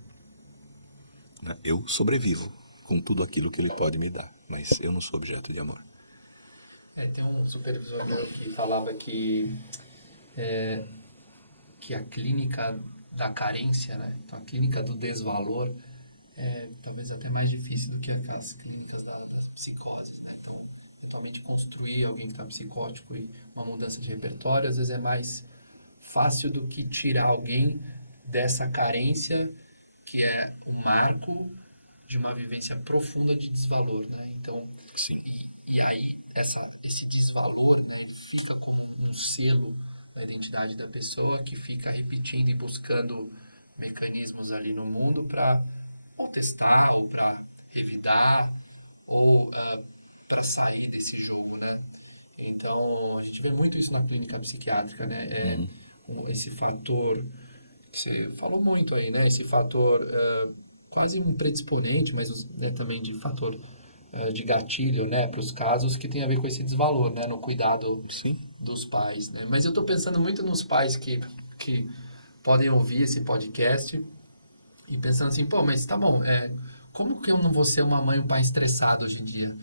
Eu sobrevivo com tudo aquilo que ele pode me dar, mas eu não sou objeto de amor. Tem um supervisor meu que falava que a clínica da carência, né? Então a clínica do desvalor é talvez até mais difícil do que as clínicas das psicoses, né? Então, totalmente construir alguém que está psicótico e uma mudança de repertório, às vezes é mais fácil do que tirar alguém dessa carência que é o marco de uma vivência profunda de desvalor, né? Então, Sim. e aí esse desvalor, né, ele fica como um selo da identidade da pessoa que fica repetindo e buscando mecanismos ali no mundo para contestar ou para revidar ou para sair desse jogo, né? Então, a gente vê muito isso na clínica psiquiátrica, né? Esse fator que você falou muito aí, né? Esse fator quase um predisponente, mas né, também de fator de gatilho, né? Para os casos que tem a ver com esse desvalor, né? No cuidado Sim. dos pais, né? Mas eu estou pensando muito nos pais que podem ouvir esse podcast e pensando assim, pô, mas tá bom, como que eu não vou ser uma mãe e um pai estressado hoje em dia?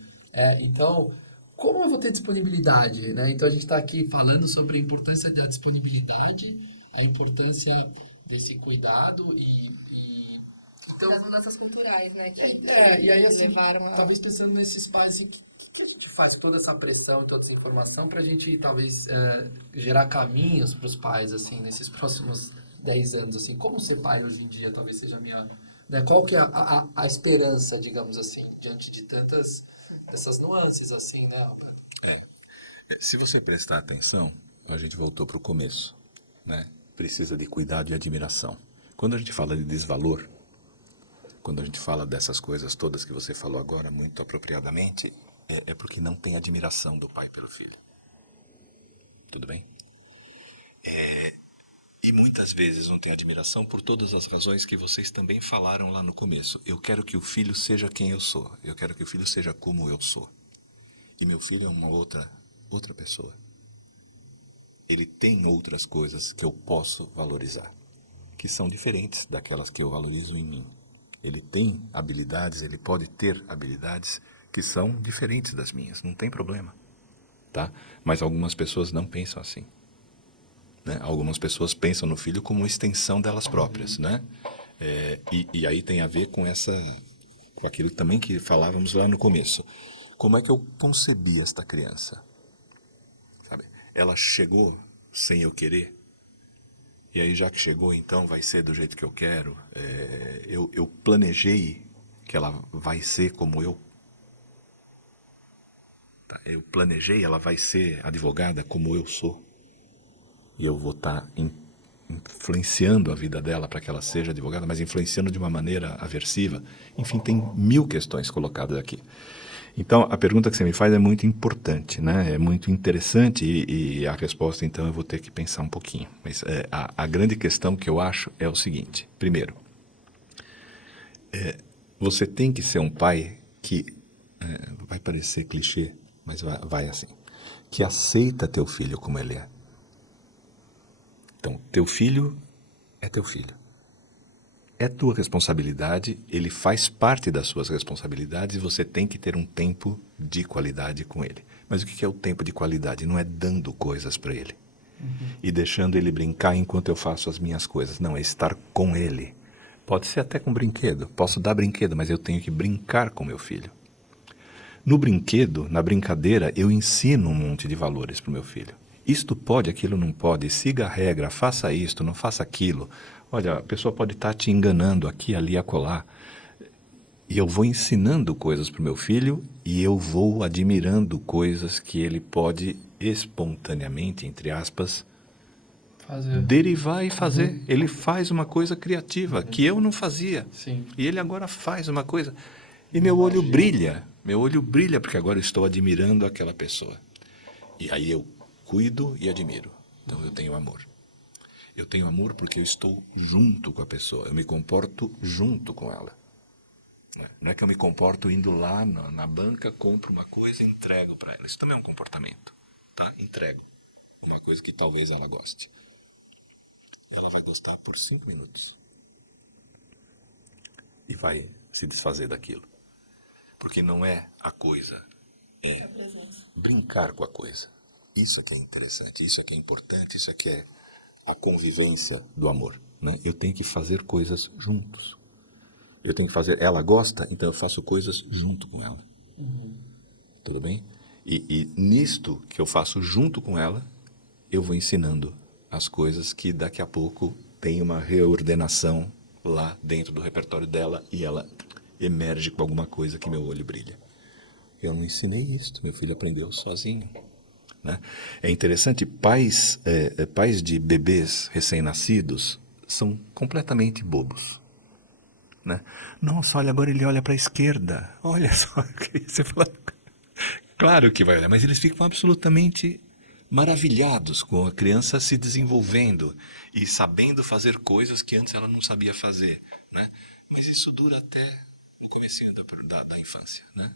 Então, como eu vou ter disponibilidade, né? Então, a gente está aqui falando sobre a importância da disponibilidade, a importância desse cuidado Então, as mudanças culturais, né? e aí, assim, levaram a... talvez pensando nesses pais que a gente faz toda essa pressão e toda essa informação para a gente, talvez, gerar caminhos para os pais, assim, nesses próximos 10 anos, assim, como ser pai hoje em dia talvez seja a minha... Né? Qual que é a esperança, digamos assim, diante de tantas dessas nuances, assim, né, Albert? Se você prestar atenção, a gente voltou para o começo, né? Precisa de cuidado e admiração. Quando a gente fala de desvalor, quando a gente fala dessas coisas todas que você falou agora muito apropriadamente, é porque não tem admiração do pai pelo filho. Tudo bem? E muitas vezes não tem admiração por todas as razões que vocês também falaram lá no começo. Eu quero que o filho seja quem eu sou. Eu quero que o filho seja como eu sou. E meu filho é uma outra pessoa. Ele tem outras coisas que eu posso valorizar, que são diferentes daquelas que eu valorizo em mim. Ele tem habilidades, ele pode ter habilidades que são diferentes das minhas, não tem problema, tá? Mas algumas pessoas não pensam assim, né? Algumas pessoas pensam no filho como uma extensão delas próprias, né? E aí tem a ver com aquilo também que falávamos lá no começo. Como é que eu concebi esta criança? Sabe? Ela chegou sem eu querer. E aí, já que chegou, então vai ser do jeito que eu quero. Eu planejei que ela vai ser como eu. Tá? Eu planejei, ela vai ser advogada como eu sou. E eu vou estar influenciando a vida dela para que ela seja advogada, mas influenciando de uma maneira aversiva. Enfim, tem 1000 questões colocadas aqui. Então, a pergunta que você me faz é muito importante, né? É muito interessante e a resposta, então, eu vou ter que pensar um pouquinho. Mas a grande questão que eu acho é o seguinte. Primeiro, você tem que ser um pai que, vai parecer clichê, mas vai assim, que aceita teu filho como ele é. Então, teu filho é teu filho. É tua responsabilidade, ele faz parte das suas responsabilidades e você tem que ter um tempo de qualidade com ele. Mas o que é o tempo de qualidade? Não é dando coisas para ele e deixando ele brincar enquanto eu faço as minhas coisas. Não, é estar com ele. Pode ser até com brinquedo. Posso dar brinquedo, mas eu tenho que brincar com meu filho. No brinquedo, na brincadeira, eu ensino um monte de valores para o meu filho. Isto pode, aquilo não pode, siga a regra, faça isto, não faça aquilo. Olha, a pessoa pode estar te enganando aqui, ali, acolá. E eu vou ensinando coisas para o meu filho e eu vou admirando coisas que ele pode espontaneamente, entre aspas, derivar e fazer. Ele faz uma coisa criativa que eu não fazia. Sim. E ele agora faz uma coisa. E meu olho brilha porque agora eu estou admirando aquela pessoa. E aí eu cuido e admiro. Então eu tenho amor. Eu tenho amor porque eu estou junto com a pessoa. Eu me comporto junto com ela. Não é que eu me comporto indo lá na banca, compro uma coisa e entrego para ela. Isso também é um comportamento. Tá? Entrego uma coisa que talvez ela goste. Ela vai gostar por 5 minutos. E vai se desfazer daquilo. Porque não é a coisa, é brincar com a coisa. Isso aqui é interessante, isso aqui é importante, isso aqui é a convivência do amor. Né? Eu tenho que fazer coisas juntos. Eu tenho que fazer... Ela gosta, então eu faço coisas junto com ela. Tudo bem? E nisto que eu faço junto com ela, eu vou ensinando as coisas que daqui a pouco tem uma reordenação lá dentro do repertório dela e ela emerge com alguma coisa que meu olho brilha. Eu não ensinei isso, meu filho aprendeu sozinho. Né? É interessante, pais de bebês recém-nascidos são completamente bobos. Né? Nossa, olha, agora ele olha para a esquerda. Olha só, você fala... Claro que vai olhar, mas eles ficam absolutamente maravilhados com a criança se desenvolvendo e sabendo fazer coisas que antes ela não sabia fazer. Né? Mas isso dura até no comecinho da infância. Né?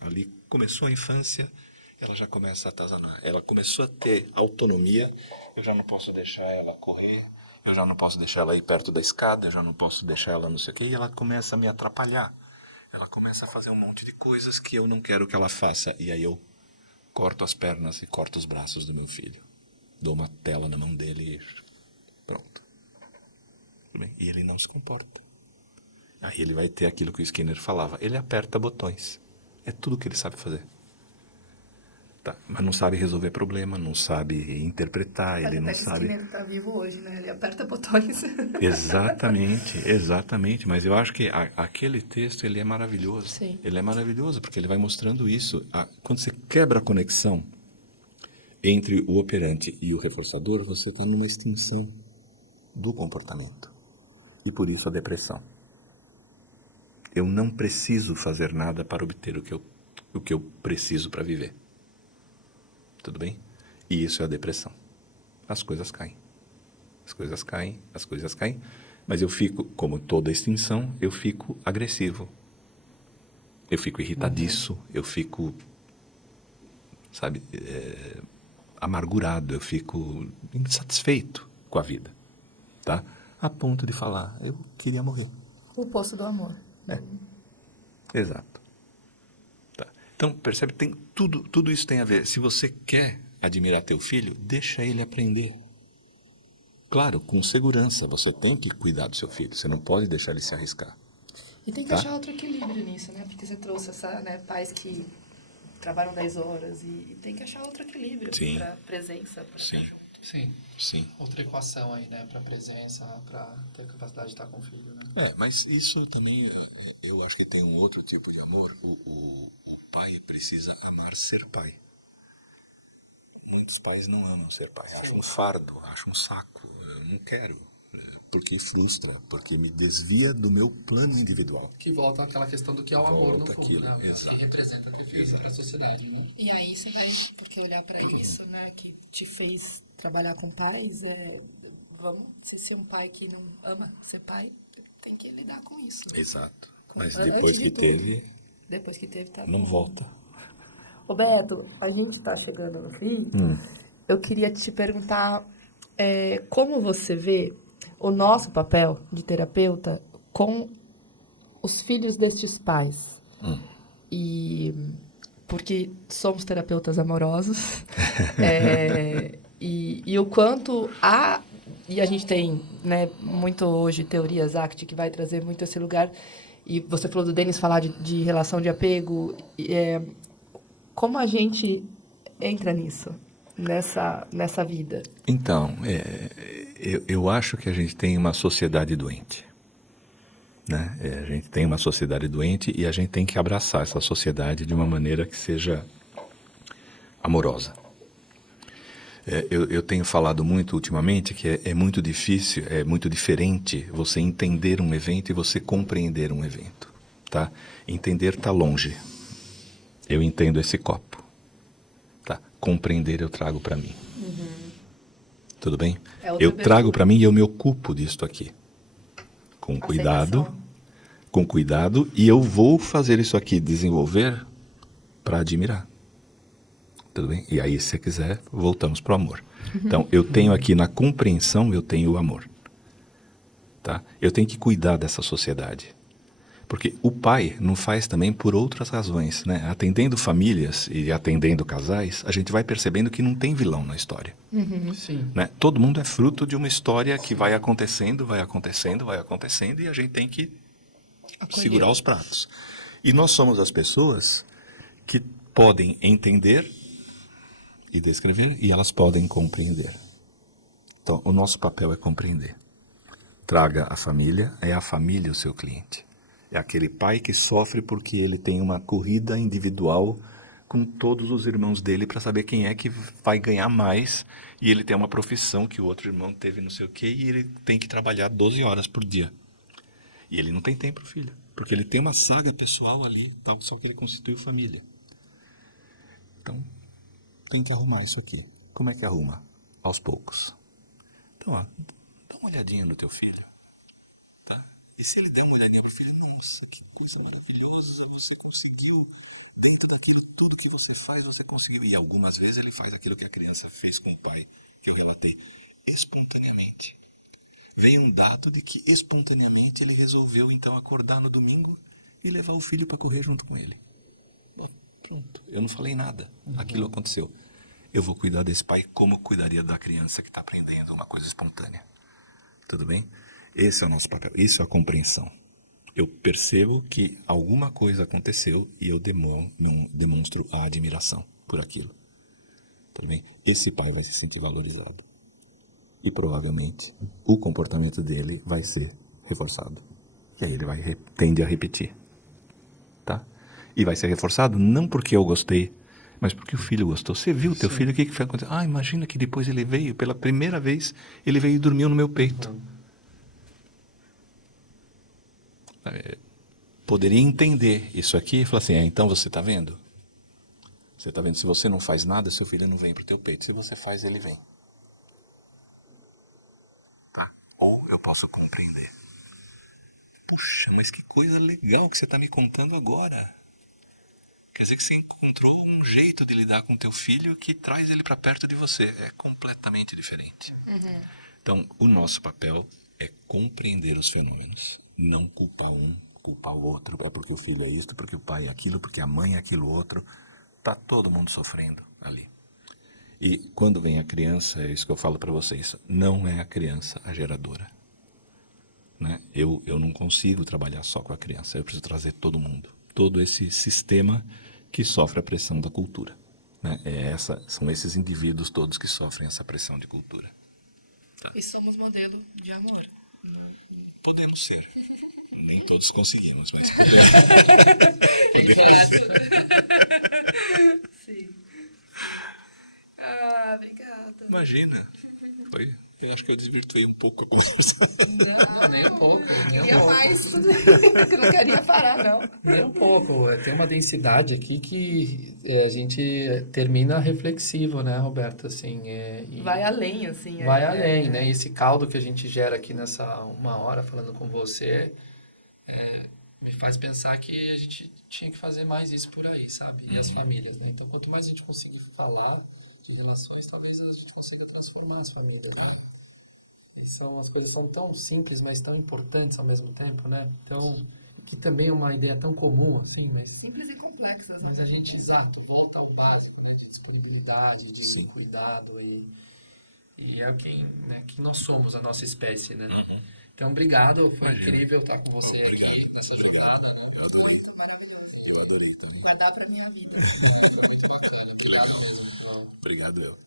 Ali começou a infância, ela já começa a atazanar. Ela começou a ter autonomia, eu já não posso deixar ela correr, eu já não posso deixar ela ir perto da escada, eu já não posso deixar ela não sei o quê, e ela começa a me atrapalhar. Ela começa a fazer um monte de coisas que eu não quero que ela faça. E aí eu corto as pernas e corto os braços do meu filho. Dou uma tela na mão dele e pronto. E ele não se comporta. Aí ele vai ter aquilo que o Skinner falava. Ele aperta botões. É tudo que ele sabe fazer. Tá? Mas não sabe resolver problema, não sabe interpretar, ele não sabe... Ele tá vivo hoje, né? Ele aperta botões. Exatamente, exatamente. Mas eu acho que aquele texto, ele é maravilhoso. Sim. Ele é maravilhoso, porque ele vai mostrando isso. Quando você quebra a conexão entre o operante e o reforçador, você está numa extinção do comportamento. E por isso a depressão. Eu não preciso fazer nada para obter o que eu preciso para viver. Tudo bem? E isso é a depressão. As coisas caem. As coisas caem, as coisas caem. Mas eu fico, como toda extinção, eu fico agressivo. Eu fico irritadiço, eu fico, sabe, amargurado, eu fico insatisfeito com a vida, tá? A ponto de falar, eu queria morrer. O poço do amor. Exato. Tá. Então, percebe, tudo isso tem a ver. Se você quer admirar teu filho, deixa ele aprender. Claro, com segurança, você tem que cuidar do seu filho, você não pode deixar ele se arriscar. E tem que Tá? achar outro equilíbrio nisso, né? Porque você trouxe pais que trabalham 10 horas e tem que achar outro equilíbrio Sim. para presença, para estar Sim. junto. Sim. Sim. Outra equação aí, né? Para presença, para ter capacidade de estar com o filho, né? Mas isso também, eu acho que tem um outro tipo de amor. O pai precisa amar ser pai. Muitos pais não amam ser pai. Acham um fardo, acham um saco. Eu não quero. Porque frustra, porque me desvia do meu plano individual. Que volta àquela questão do que é o amor no Volta fundo, aquilo, né? exato. Que representa ter filho para a sociedade, né? E aí você vai, porque olhar para isso, né, que te fez trabalhar com pais, se ser um pai que não ama ser pai, tem que lidar com isso. Exato. Mas Antes depois de que tudo. teve, Depois que teve, tá não bom. volta. Ô Beto, a gente tá chegando no fim. Eu queria te perguntar como você vê o nosso papel de terapeuta com os filhos destes pais. E porque somos terapeutas amorosos e o quanto e a gente tem, né, muito hoje teorias ACT que vai trazer muito esse lugar, e você falou do Denis falar de relação de apego, como a gente entra nisso, nessa vida? Então, eu acho que a gente tem uma sociedade doente. Né? A gente tem uma sociedade doente e a gente tem que abraçar essa sociedade de uma maneira que seja amorosa. Eu tenho falado muito ultimamente que é muito difícil, é muito diferente você entender um evento e você compreender um evento. Tá? Entender está longe. Eu entendo esse copo. Tá? Compreender eu trago para mim. Tudo bem? Eu trago para mim e eu me ocupo disto aqui. Com cuidado, e eu vou fazer isso aqui desenvolver para admirar. Tudo bem? E aí, se você quiser, voltamos para o amor. Então, eu tenho aqui na compreensão, eu tenho o amor. Tá? Eu tenho que cuidar dessa sociedade. Porque o pai não faz também por outras razões. Né? Atendendo famílias e atendendo casais, a gente vai percebendo que não tem vilão na história. Sim. Né? Todo mundo é fruto de uma história que vai acontecendo, e a gente tem que segurar os pratos. E nós somos as pessoas que podem entender e descrever, e elas podem compreender. Então, o nosso papel é compreender. Traga a família, é a família o seu cliente. É aquele pai que sofre porque ele tem uma corrida individual com todos os irmãos dele para saber quem é que vai ganhar mais, e ele tem uma profissão que o outro irmão teve não sei o quê, e ele tem que trabalhar 12 horas por dia. E ele não tem tempo para o filho, porque ele tem uma saga pessoal ali, só que ele constituiu família. Então, tem que arrumar isso aqui. Como é que arruma? Aos poucos. Então, dá uma olhadinha no teu filho. Tá? E se ele der uma olhadinha pro filho, nossa, que coisa maravilhosa, você conseguiu. Dentro daquilo tudo que você faz, você conseguiu. E algumas vezes ele faz aquilo que a criança fez com o pai, que eu relatei, espontaneamente. Veio um dado de que espontaneamente ele resolveu então acordar no domingo e levar o filho para correr junto com ele. Bom, pronto, eu não falei nada, aquilo aconteceu. Eu vou cuidar desse pai como cuidaria da criança que está aprendendo uma coisa espontânea. Tudo bem? Esse é o nosso papel, isso é a compreensão. Eu percebo que alguma coisa aconteceu e eu demonstro a admiração por aquilo. Tudo bem? Esse pai vai se sentir valorizado. E provavelmente o comportamento dele vai ser reforçado. E aí ele tende a repetir. Tá? E vai ser reforçado não porque eu gostei, mas porque o filho gostou. Você viu o teu filho, o que foi acontecer? Ah, imagina que depois ele veio, pela primeira vez, ele veio e dormiu no meu peito. Poderia entender isso aqui e falar assim, então você está vendo? Você está vendo, se você não faz nada, seu filho não vem para o teu peito. Se você faz, ele vem. Ou eu posso compreender. Puxa, mas que coisa legal que você está me contando agora. Quer dizer que você encontrou um jeito de lidar com teu filho que traz ele para perto de você. É completamente diferente. Então, o nosso papel é compreender os fenômenos. Não culpar um, culpar o outro. É porque o filho é isto, porque o pai é aquilo, porque a mãe é aquilo outro. Está todo mundo sofrendo ali. E quando vem a criança, é isso que eu falo para vocês, não é a criança a geradora. Né? Eu não consigo trabalhar só com a criança, eu preciso trazer todo mundo. Todo esse sistema que sofre a pressão da cultura. Né? São esses indivíduos todos que sofrem essa pressão de cultura. E somos modelo de amor. Podemos ser. Nem todos conseguimos, mas podemos. Sim. Ah, obrigada. Imagina. Eu acho que eu desvirtuei um pouco a conversa. Não, nem um pouco. Nem um Queria pouco. mais. Eu não queria parar, não. Nem um pouco. Tem uma densidade aqui que a gente termina reflexivo, né, Roberto? Assim, Vai além, assim. vai além, né? E esse caldo que a gente gera aqui nessa 1 hora falando com você me faz pensar que a gente tinha que fazer mais isso por aí, sabe? E as famílias, né? Então, quanto mais a gente conseguir falar de relações, talvez a gente consiga transformar as famílias, né? As coisas são tão simples, mas tão importantes ao mesmo tempo, né? Então, que também é uma ideia tão comum, assim, mas... Simples e complexas. Mas a gente, exato, volta ao básico, né? De disponibilidade, de Sim. cuidado e é quem nós somos, a nossa espécie, né? Então, obrigado, foi incrível estar com você aqui nessa jornada, né? Muito maravilhoso. Eu adorei também. Vai dar pra minha vida. Foi muito bacana. Obrigado mesmo, João. Obrigado, eu.